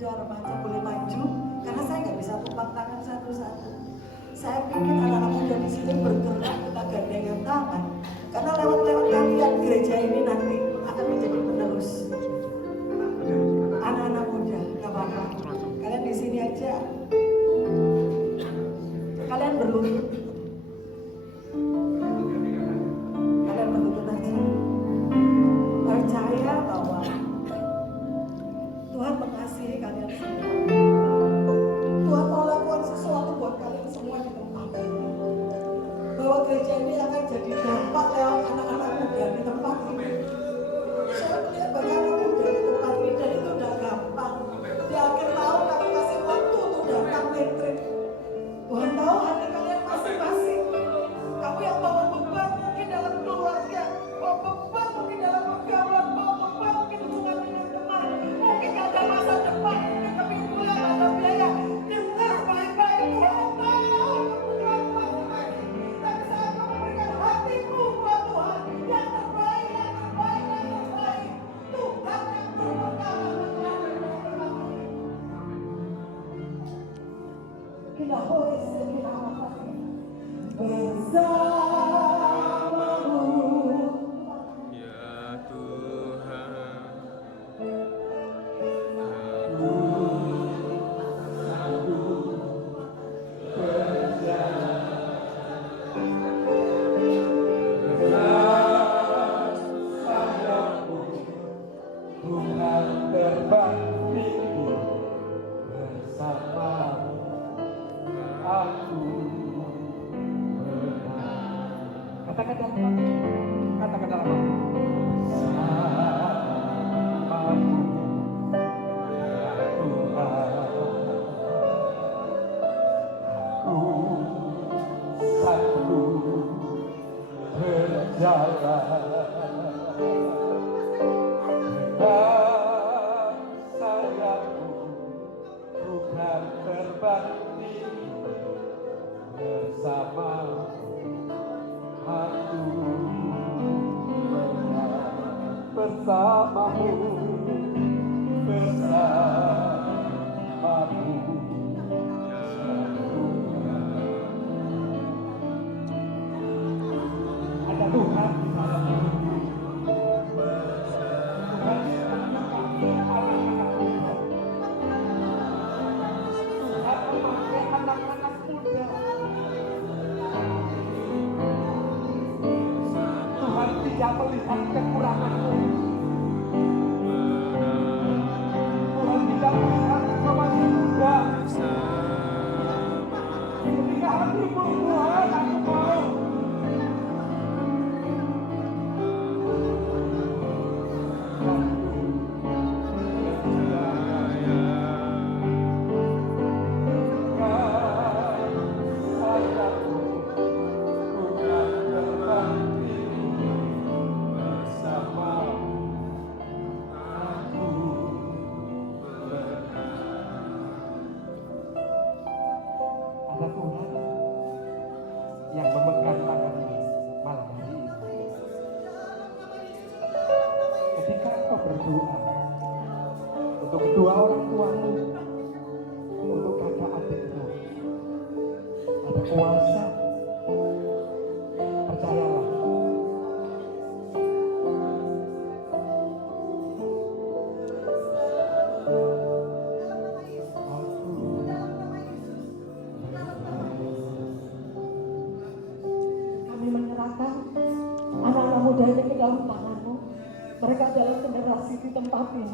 muda, remaja boleh maju, karena saya nggak bisa tumpang tangan satu-satu. Saya pikir anak-anak muda di sini bergerak, kita gandengan tangan, karena lewat-lewat kalian gereja ini nanti akan menjadi penerus. Anak-anak muda, nggak apa-apa. Kalian di sini aja, kalian berlutut. Kalian berlutut aja. Percaya bahwa Tuhan mengasihi kalian semua. Tuhan mau lakukan sesuatu buat kalian semua di tempat ini. Bahwa gereja ini akan jadi dampak lewat anak-anak muda di tempat ini. Saya melihat banyak anak muda di tempat ini dan itu udah gampang. Di akhir tahun kami kasih waktu untuk datang retreat. Tuhan tahu hati kalian masing-masing. Kamu yang bawa beban mungkin dalam keluarga, bawa beban mungkin dalam pergaulan, bawa beban mungkin hubungan dengan teman, mungkin gak ada masa depan, mungkin kepintuan, ada biaya. Dengar baik-baik, Tuhan tahu kebutuhan masing-masing. Tapi saat kamu memberikan hatimu buat Tuhan, yang terbaik, yang terbaik, yang terbaik, Tuhan yang berperkara mengatur. Kita hois, kita apa? Bersamamu. Ya Tuhan, aku berjanji aku benar. Katakan dalam hati. Katakan dalam hati. Bersamamu ya Tuhan. Aku sanggup berjalan dengan sayapku, bukan terbang tinggi, bersama aku bersamamu, bersamamu. Ada Tuhan di dalam hidupku. Tuhan memakai anak-anak muda. Tuhan memakai anak-anak muda. Tuhan tidak melihat kekuranganmu. Tuhan tidak melihat engkau masih muda. Ketika hatimu, Tuhan, aku mau. Ada Tuhan yang memegang tanganmu malam hari ini. Ketika engkau berdoa untuk kedua orang tuamu, untuk kakak adikmu, ada kuasa. Percayalah. Kami menyerahkan anak-anak muda ini ke dalam tangan-Mu. Mereka adalah generasi di tempat ini.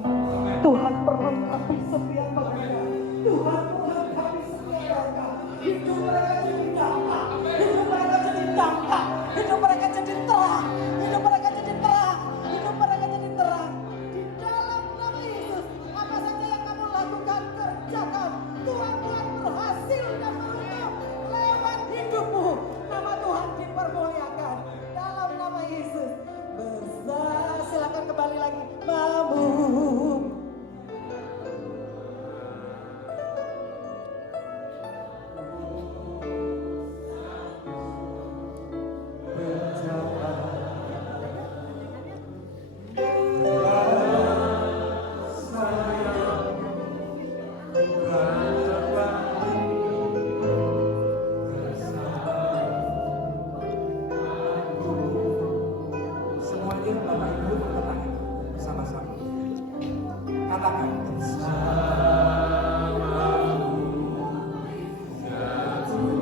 Tuhan perlengkapi setiap mereka. Tuhan perlengkapi setiap mereka. Hidup mereka jadi dampak. Hidup mereka jadi dampak. Hidup mereka jadi terang. Hidup mereka jadi terang. Hidup mereka jadi terang. Di dalam nama Yesus, apa saja yang kamu lakukan, kerjakan. Tuhan berhasil dan beruntung lewat hidupmu. Nama Tuhan dipermuliakan dalam nama Yesus. Silakan kembali lagi. Mampu. Semuanya Bapak Ibu katakan bersama-sama. Katakan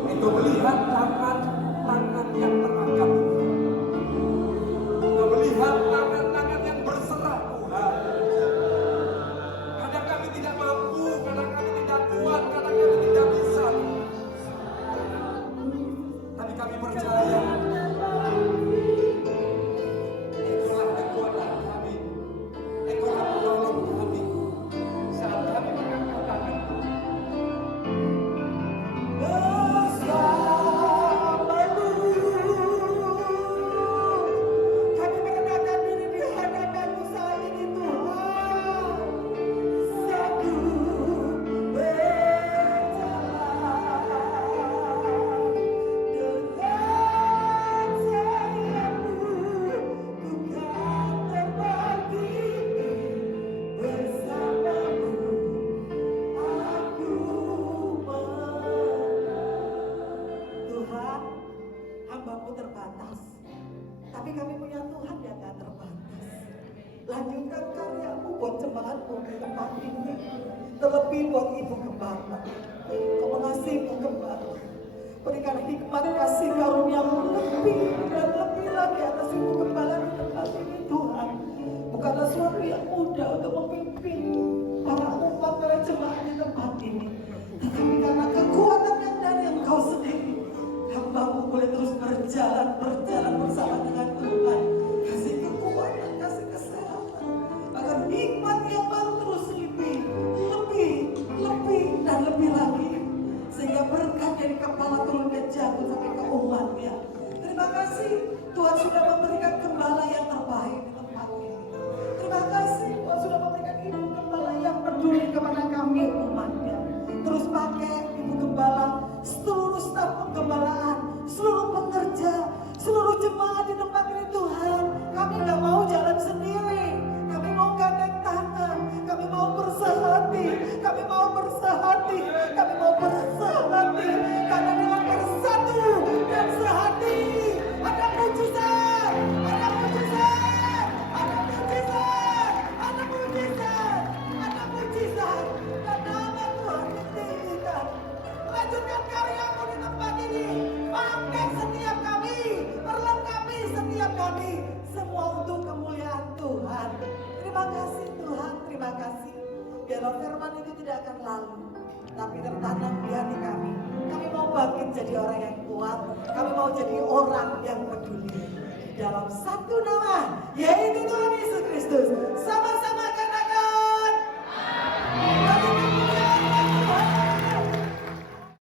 itu melihat tangan yang terangkat. Itu melihat tangan-tangan yang berserah Tuhan. Kadang kami tidak mampu, kadang kami tidak kuat, kadang kami tidak bisa. Tapi kami percaya Engkaulah kekuatan kami, Engkaulah penolong kami saat kami mengangkat tangan. Kami merendahkan diri di hadapan-Mu saat ini Tuhan. Sanggup berjalan dengan sayap-Mu, bukan terbang tinggi. Bersama-Mu aku menang. Tuhan, hamba-Mu terbatas, tapi kami punya Tuhan yang gak terbatas. Lanjutkan karya-Mu buat jemaat-Mu di tempat ini, terlebih buat Ibu Gembala. Kau mengasihi Ibu Gembala, berikan hikmat kasih karunia-Mu lebih dan lebih lagi atas Ibu Gembala di tempat ini Tuhan. Bukanlah suatu yang mudah untuk memimpin para umat, para jemaat di tempat ini, tetapi karena kekuatan yang dari Engkau bangkit jadi orang yang kuat. Kami mau jadi orang yang peduli dalam satu nama, yaitu